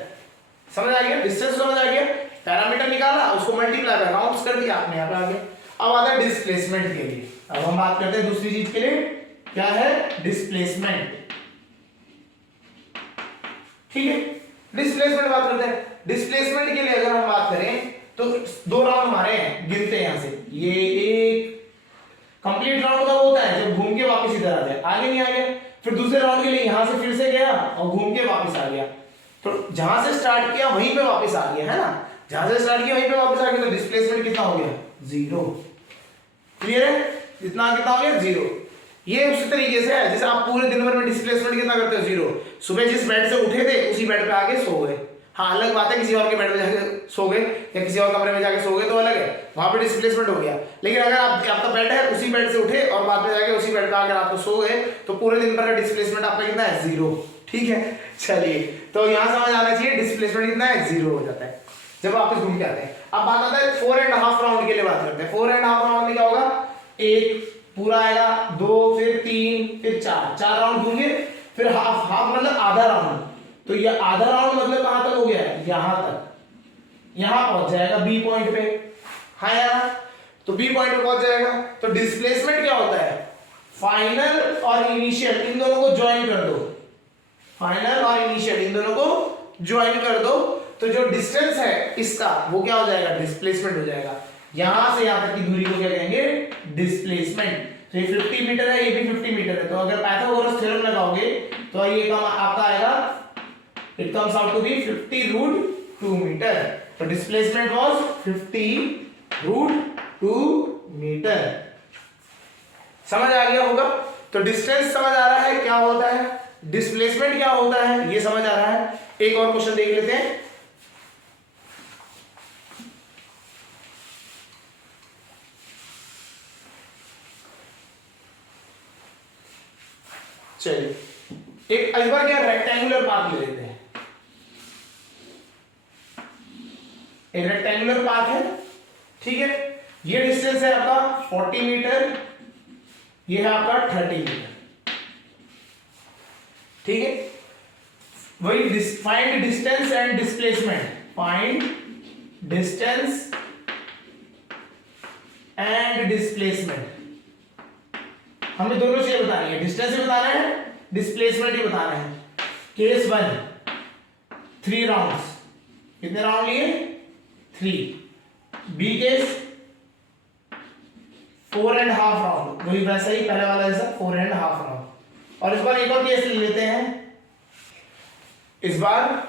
समझ आ गया, डिस्टेंस समझ आ गया, पैरामीटर निकाला, उसको मल्टीप्लाई बाय राउंड्स कर दिया आपने, यहाँ पे आ गया। अब आता है डिस्प्लेसमेंट के लिए। अब हम बात करते हैं दूसरी चीज के लिए, क्या है डिस्प्लेसमेंट। ठीक है, डिस्प्लेसमेंट बात करते हैं। डिस्प्लेसमेंट के लिए अगर हम बात करें तो 2 राउंड हमारे हैं, गिनते हैं यहां से, ये एक कंप्लीट राउंड का होता है जब घूम के वापस इधर आ जाए, आगे नहीं आ गया, फिर दूसरे राउंड के लिए यहां से फिर से गया और घूम के वापस आ गया। तो जहां से स्टार्ट किया वहीं पे वापस आ गया, है ना। जहां से स्टार्ट किया वहीं पे वापस आ गया, तो डिस्प्लेसमेंट कितना हो गया, 0। क्लियर है, कितना कितना हो गया, 0। ये उसी तरीके से है जैसे आप पूरे दिन भर में डिस्प्लेसमेंट कितना करते हो, 0। सुबह जिस बेड से उठे थे उसी बेड पे आके सो गए। हाँ अलग बात है किसी और के बेड में जाके सो गए या किसी और कमरे में जाके सो गए तो अलग है, वहां पे डिस्प्लेसमेंट हो गया। लेकिन अगर आपका बेड है उसी बेड से उठे और बाद में जाके उसी बेड पे आके रात को सो गए तो पूरे दिन भर का डिस्प्लेसमेंट आपका कितना है, 0। ठीक है, चलिए तो यहाँ समझ आना चाहिए डिस्प्लेसमेंट कितना है, 0 हो जाता है जब वापस घूम के आते हैं। अब बात आता है 4.5 राउंड के लिए बात करते हैं। 4.5 राउंड में क्या होगा, एक पूरा आएगा, 2 फिर 3 फिर 4 राउंड घूमिए, फिर हाफ मतलब आधा राउंड। तो ये आधा राउंड मतलब कहां तक हो गया, यहां तक, यहां पहुंच जाएगा बी पॉइंट पे। हाँ यार, तो बी पॉइंट पे पहुंच जाएगा। तो डिस्प्लेसमेंट क्या होता है, फाइनल और इनिशियल इन दोनों को ज्वाइन कर दो, फाइनल और इनिशियल इन दोनों को ज्वाइन कर दो, तो जो डिस्टेंस है इसका वो क्या हो जाएगा, डिस्प्लेसमेंट हो जाएगा। यहां से यहां तक की दूरी को क्या कहेंगे, डिस्प्लेसमेंट। तो ये 50 मीटर है, ये भी 50 मीटर है, तो अगर पाइथागोरस थ्योरम लगाओगे तो ये आपका आएगा, it comes out to be 50√2 metre. तो डिस्प्लेसमेंट वाज 50√2 मीटर। समझ आ गया होगा। तो डिस्टेंस समझ आ रहा है क्या होता है, डिस्प्लेसमेंट क्या होता है ये समझ आ रहा है। एक और क्वेश्चन देख लेते हैं। चलिए एक इस बार क्या रेक्टेंगुलर पाथ ले लेते हैं। एक रेक्टेंगुलर पाथ है, ठीक है, ये डिस्टेंस है आपका 40 मीटर, ये है आपका 30 मीटर, ठीक है। वही find distance and displacement, find distance and displacement, हमें दोनों चीजें बतानी है, डिस्टेंस भी बताना है, डिस्प्लेसमेंट भी बताना है। केस 1 3 राउंड्स, कितने राउंड लिए, 3। बी केस 4.5 राउंड, वही वैसा ही पहले वाला जैसा 4.5 राउंड। और इस बार एक और केस ले लेते हैं, इस बार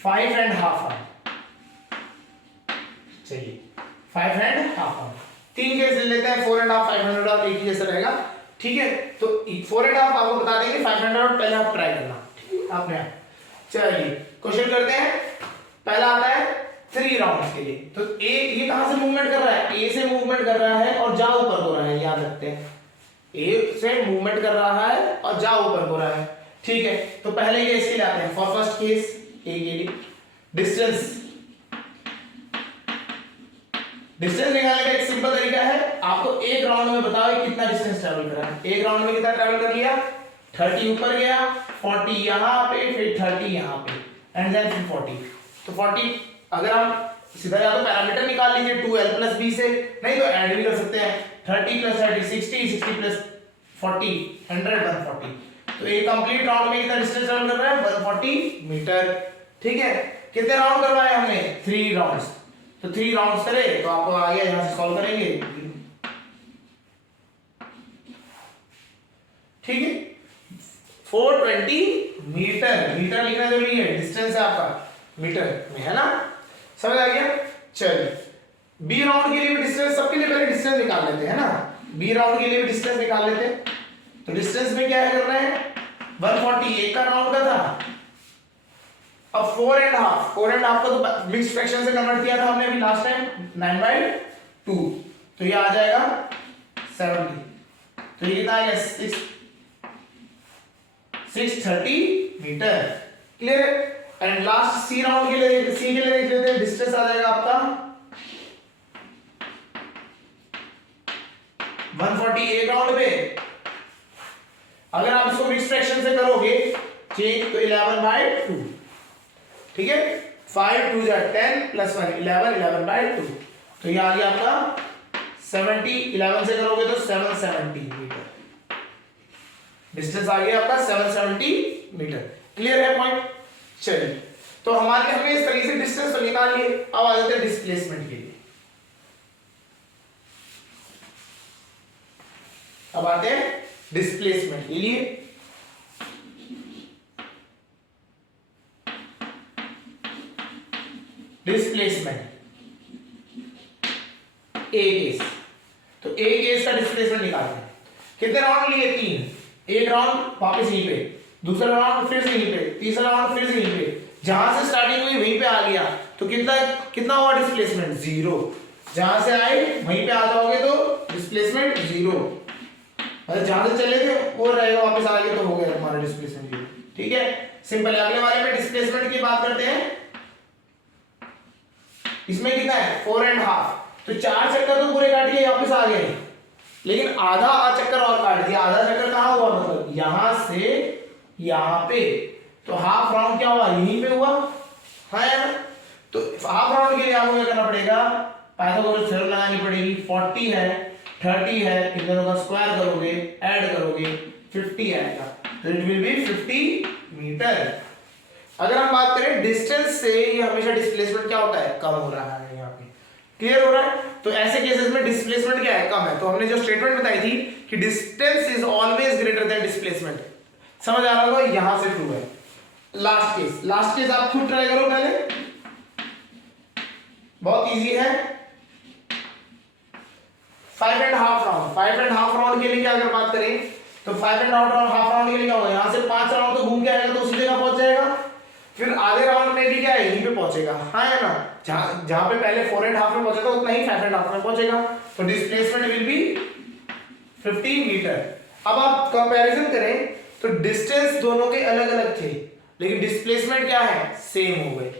5.5 राउंड। चलिए 5.5 राउंड, 3 केस ले लेते हैं, 4.5 500 और एक ही जैसा रहेगा, ठीक है। तो 4.5 आपको बता देंगे, 500 और पहले आप ट्राई करना, ठीक है आपने। चलिए क्वेश्चन करते हैं। पहला आता है 3 राउंड्स के लिए। तो ए ये कहां से मूवमेंट कर रहा है, ए से मूवमेंट कर रहा है और जा ऊपर हो रहा है, याद रखते हैं ए से मूवमेंट कर रहा है और जा ऊपर हो रहा है, ठीक है। तो पहले केस के लिए आते हैं, फॉर फर्स्ट केस ए के लिए डिस्टेंस निकालने का एक सिंपल तरीका है, आपको एक राउंड में बताओ कितना डिस्टेंस ट्रैवल करा है। एक राउंड में कितना ट्रैवल कर लिया, 30 ऊपर गया, 40 यहां पे, फिर 30 यहां पे एंड देन फिर 40। तो 40 अगर हम सीधा या तो पैरामीटर निकाल लीजिए 2l + b से, नहीं तो ऐड भी कर सकते हैं, 30 + 30 60, 60 + 40 100 140। तो ये कंप्लीट राउंड में कितना डिस्टेंस ट्रैवल कर रहा है, 140 मीटर, ठीक है। कितने राउंड करवाए हमने, 3 राउंड्स। तो 3 राउंड्स करे तो आपको आ गया, यहां से सॉल्व करेंगे, ठीक है। 420 मीटर, मीटर लिखना जरूरी है, डिस्टेंस है आपका मीटर में, है ना, समझ आ गया। चलिए बी राउंड के लिए भी डिस्टेंस, सबके लिए पहले डिस्टेंस निकाल लेते हैं ना, बी राउंड के लिए भी डिस्टेंस निकाल लेते हैं। तो डिस्टेंस में क्या है करना है, 140 एक का राउंड का था, अब 4.5 को तो मिक्स फ्रैक्शन से कन्वर्ट किया था हमने अभी लास्ट टाइम, 9/2, तो ये आ जाएगा 70। तो ये कितना आएगा, 630 मीटर, क्लियर है। एंड लास्ट सी राउंड के लिए, सी के लिए देख लेते हैं, डिस्टेंस आ जाएगा आपका 140 एक राउंड पे। अगर आप इसको मिक्स फ्रैक्शन से करोगे चेंज, तो 11/2, ठीक है, 5 2 10 + 1 11 11/2। तो ये आ गया आपका 70, 11 से करोगे तो 770 मीटर, डिस्टेंस आ गया आपका 770 मीटर, क्लियर है पॉइंट। चलिए तो हमने इस तरीके से डिस्टेंस तो निकाल लिए, अब आ जाते हैं डिस्प्लेसमेंट के लिए। अब आते हैं डिस्प्लेसमेंट के लिए। डिस्प्लेसमेंट, ए केस, तो ए केस का डिस्प्लेसमेंट निकालते हैं। कितने राउंड लिए? 3। एक राउंड वापस यहीं पे, दूसरा राउंड फिर से यहीं पे, तीसरा राउंड फिर से यहीं पे, जहां से स्टार्टिंग हुई वहीं पे आ गया, तो कितना कितना हुआ डिस्प्लेसमेंट? 0। जहां से आए वहीं पे आ जाओगे तो डिस्प्लेसमेंट 0, मतलब जहां से चले थे वो रहेगा, वापस आ गए तो हो गया हमारा डिस्प्लेसमेंट 0। ठीक है, सिंपल है। अगले वाले में डिस्प्लेसमेंट की बात करते हैं। इसमें कितना है? 4.5। तो 4 चक्कर तो पूरे काट लिए, वापस आ गए, लेकिन आधा चक्कर और काट दिया। आधा चक्कर कहां हुआ? मतलब यहां से यहां पे, तो हाफ राउंड क्या हुआ? यहीं पे हुआ है ना। तो हाफ राउंड के लिए आपको क्या करना पड़ेगा? पाइथागोरस थ्योरम लगानी पड़ेगी। 40 है, 30 है, इन दोनों का स्क्वायर करोगे, ऐड करोगे, 50 आएगा, तो इट विल बी 50 मीटर। अगर हम बात करें डिस्टेंस से, ये हमेशा डिस्प्लेसमेंट क्या होता है? कम हो रहा है। यहाँ पे क्लियर हो रहा है? तो ऐसे केसेस में डिस्प्लेसमेंट क्या है? कम है। तो हमने जो स्टेटमेंट बताई थी कि distance is always greater than displacement, समझ आ रहा होगा? यहां से ट्रू है। लास्ट केस आप खुद ट्राई करो पहले, बहुत इजी है। 5.5 राउंड, 5.5 राउंड के लिए क्या अगर बात करें तो 5.5 राउंड के लिए क्या होगा? यहां से 5 राउंड तो घूम के आएगा तो उसी जगह पहुंच जाएगा, फिर आधे राउंड में भी क्या है? यहीं पे पहुंचेगा, हाँ है ना। जहां पे पहले 4.5 में पहुंचा था उतना ही 5.5 में पहुंचेगा, तो डिस्प्लेसमेंट विल बी 50 मीटर। अब आप कंपैरिजन करें तो डिस्टेंस दोनों के अलग अलग थे, लेकिन डिस्प्लेसमेंट क्या है? सेम हो गए।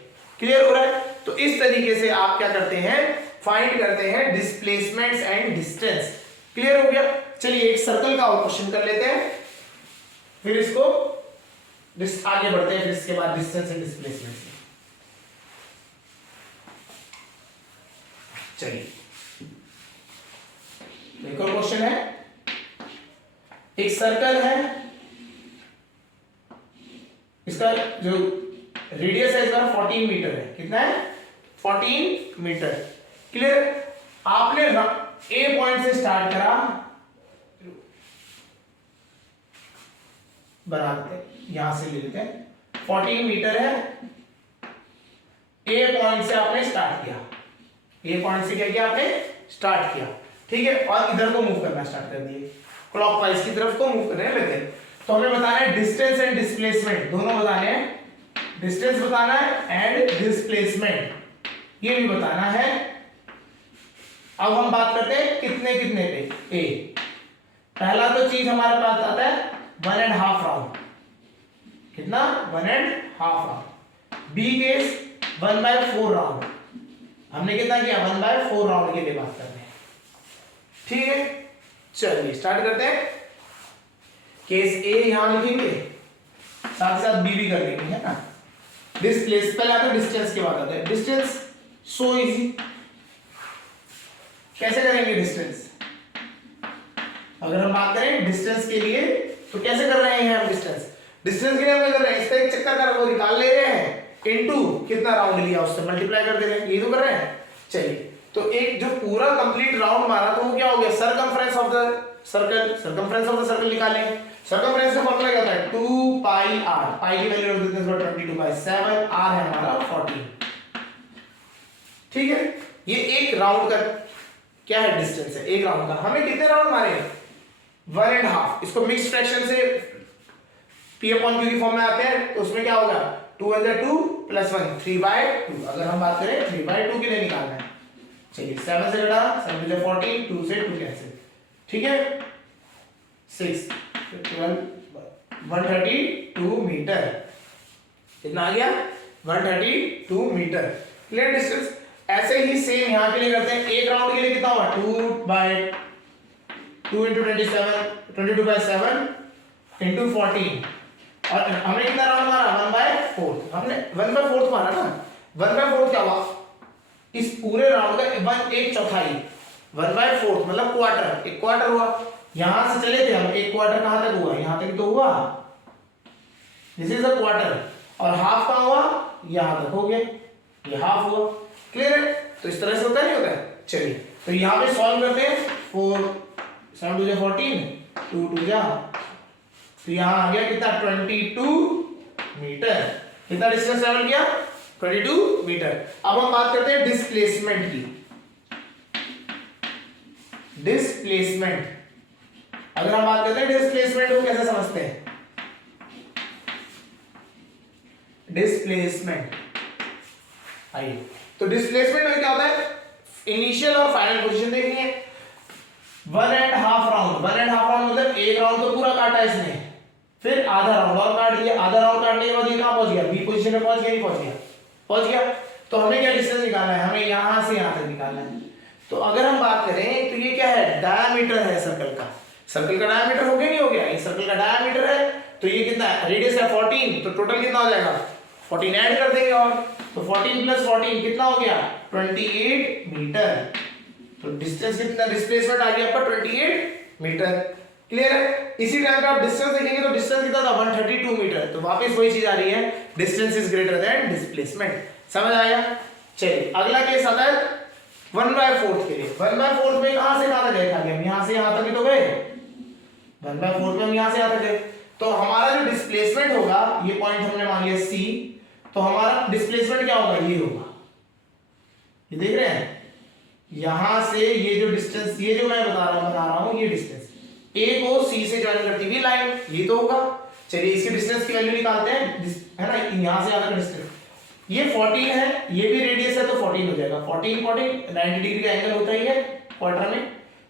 क्लियर हो रहा है? तो इस तरीके से आप क्या करते हैं? फाइंड करते हैं डिस्प्लेसमेंट्स एंड डिस्टेंस। क्लियर हो गया? चलिए एक सर्कल का और क्वेश्चन कर लेते हैं, फिर इसको आगे बढ़ते हैं, फिर इसके बाद डिस्टेंस एंड डिस्प्लेसमेंट। चलिए एक और क्वेश्चन है। एक सर्कल है, इसका जो रेडियस है इसका 14 मीटर है। कितना है? 14 मीटर। क्लियर? आपने ए पॉइंट से स्टार्ट करा, बनाते हैं, यहां से ले लेते हैं। 14 मीटर है, ए पॉइंट से आपने स्टार्ट किया। ए पॉइंट से क्या किया आपने? स्टार्ट किया, ठीक है, और इधर को मूव करना स्टार्ट कर दिए, क्लॉकवाइज की तरफ को मूव करने लेते हैं। तो हमें बताना है डिस्टेंस एंड डिस्प्लेसमेंट, दोनों बताने हैं। डिस्टेंस बताना है एंड डिस्प्लेसमेंट ये भी बताना है। अब हम बात करते हैं कितने कितने पे। ए पहला तो चीज हमारे पास आता है 1.5 राउंड। कितना? 1.5 राउंड। B case 1/4 round. हमने कितना किया? 1/4 राउंड के लिए बात करते हैं, ठीक है। चलिए स्टार्ट करते हैं। केस ए यहां लिखेंगे, साथ साथ बी भी कर लेंगे, है ना। डिस्प्लेस पहले आता है डिस्टेंस की बात आते हैं। डिस्टेंस सो इजी, कैसे करेंगे डिस्टेंस? अगर हम बात करें डिस्टेंस के लिए तो कैसे कर रहे हैं हम डिस्टेंस? डिस्टेंस के लिए हम क्या कर रहे हैं? इसका एक चक्कर का वो निकाल ले रहे हैं, इनटू कितना राउंड लिया उससे मल्टीप्लाई कर दे रहे हैं, ये तो कर रहे हैं। चलिए तो एक जो पूरा कंप्लीट राउंड मारा तो वो क्या हो गया? Circumference of the circle. Circumference of the circle निकालें। सर्कमफ्रेंस का फॉर्मूला क्या होता है? 2 पाई आर। पाई की वैल्यू रख देते हैं 22/7, आर है हमारा 14, ठीक है। ये एक राउंड का क्या है? डिस्टेंस है एक राउंड का। हमें कितने राउंड मारे? 1.5। इसको मिक्स फ्रैक्शन से p अपॉन q की फॉर्म में आते हैं, तो उसमें क्या होगा? 2 × 2 + 1 3/2। अगर हम बात करें 3/2 के लिए निकालना है, चलिए 7 से घटा, 7 × 14, 2 से 2 कैंसिल, ठीक है। 6 12 132 मीटर। कितना आ गया? 132 मीटर। Clear distance. ऐसे ही सेम यहां के लिए करते हैं। एक राउंड के लिए कितना हुआ? 2 × 27 22/7 × 14, और हमने कितना राउंड मारा? 1/4। हमने 1/4 मारा ना। 1/4 क्या हुआ? इस पूरे राउंड का 1/4, 1/4 मतलब क्वार्टर, एक क्वार्टर हुआ। यहां से चले थे हम, एक क्वार्टर कहां तक हुआ? यहां तक तो हुआ, दिस इज अ क्वार्टर। और हाफ कहां हुआ? यहां तक हो गया, ये हाफ हुआ। क्लियर है? तो इस तरह से होता नहीं होता है। चलिए तो यहां पे सॉल्व करते हैं। 4 7 2 14, 2 2 जा, तो यहां आ गया कितना? 22 मीटर। कितना डिस्टेंस ट्रैवल किया? 22 मीटर। अब हम बात करते हैं डिस्प्लेसमेंट की। डिस्प्लेसमेंट, अगर हम बात करते हैं डिस्प्लेसमेंट को कैसे समझते हैं? डिस्प्लेसमेंट, आइए, तो डिस्प्लेसमेंट में क्या होता है? इनिशियल और फाइनल पोजीशन देखनी है। 1.5 राउंड, 1.5 राउंड मतलब एक राउंड तो पूरा काटा इसने, फिर आधा राउंड और काट दिया। आधा राउंड काटने के बाद ये कहां पहुंच गया? बी पोजीशन में पहुंच गया, नहीं पहुंच गया? पहुंच गया। तो हमें क्या डिस्टेंस निकालना है? हमें यहां से यहां तक निकालना है। तो अगर हम बात करें तो ये क्या है? डायामीटर है सर्कल का। सर्कल का डायामीटर हो गया, नहीं हो गया? ये सर्कल का डायामीटर है, तो ये कितना है? रेडियस है 14, तो टोटल कितना हो जाएगा? 14 ऐड कर देंगे, और तो 14 प्लस 14 कितना हो गया? 28 मीटर। तो डिस्टेंस कितना, डिस्प्लेसमेंट आ गया आपका 28 मीटर। क्लियर है? इसी टाइम पे आप डिस्टेंस देखेंगे तो डिस्टेंस कितना था? 132 मीटर। तो वापस वही चीज आ रही है, distance is greater than displacement. समझ आया? चलिए अगला केस आता है 1/4 के लिए। 1/4 में कहां से कहां तक गए? हम यहां से यहां तक ही तो गए। 1/4 में हम यहां से यहां तक गए, तो हमारा जो डिस्प्लेसमेंट होगा, ये पॉइंट हमने मान लिया C, तो हमारा डिस्प्लेसमेंट क्या होगा? ये होगा, ये देख रहे हैं, यहां से ये जो डिस्टेंस, ये जो मैं बता रहा हूं, ये डिस्टेंस A को C से ज्वाइन करती हुई लाइन, ये तो होगा। चलिए इसके डिस्टेंस की वैल्यू निकालते हैं, है ना? यहां से यहां तक डिस्टेंस ये 14 है, ये भी रेडियस है, तो 14 हो जाएगा। 14 90 डिग्री का एंगल होता ही है क्वार्टर में,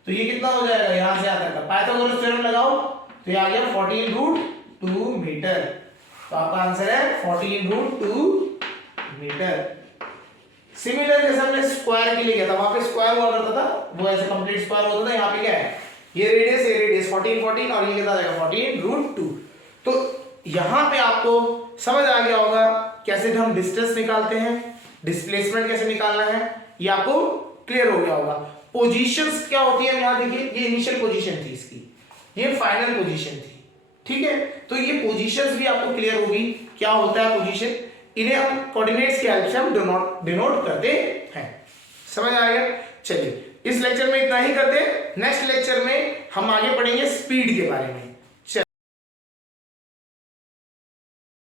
तो ये कितना हो जाएगा? यहां से यहां तक का पाइथागोरस थ्योरम लगाओ, तो ये आ गया 14√2 मीटर। तो आपका आंसर है 14√2 मीटर। सिमिलर जैसे हमने स्क्वायर के लिए किया था, वहां पे स्क्वायर हुआ करता था, वो ऐसे कंप्लीट स्क्वायर होता था। यहाँ पे क्या है? ये रेडियस 14 और ये कितना आएगा? 14√2। तो यहां पे आपको समझ आ गया होगा कैसे हम डिस्टेंस निकालते हैं, डिस्प्लेसमेंट कैसे निकालना है, ये आपको क्लियर हो गया होगा। पोजीशंस क्या होती है? यहां देखिए, ये इनिशियल पोजीशन थी इसकी, ये फाइनल पोजीशन थी, ठीक है? तो ये पोजीशंस भी आपको क्लियर होगी, क्या होता है पोजीशन। इन्हें हम कोऑर्डिनेट्स की हेल्प से हम डिनोट करते हैं। समझ आ गया? चलिए इस लेक्चर में इतना ही करते हैं। नेक्स्ट लेक्चर में हम आगे पढ़ेंगे स्पीड के बारे में।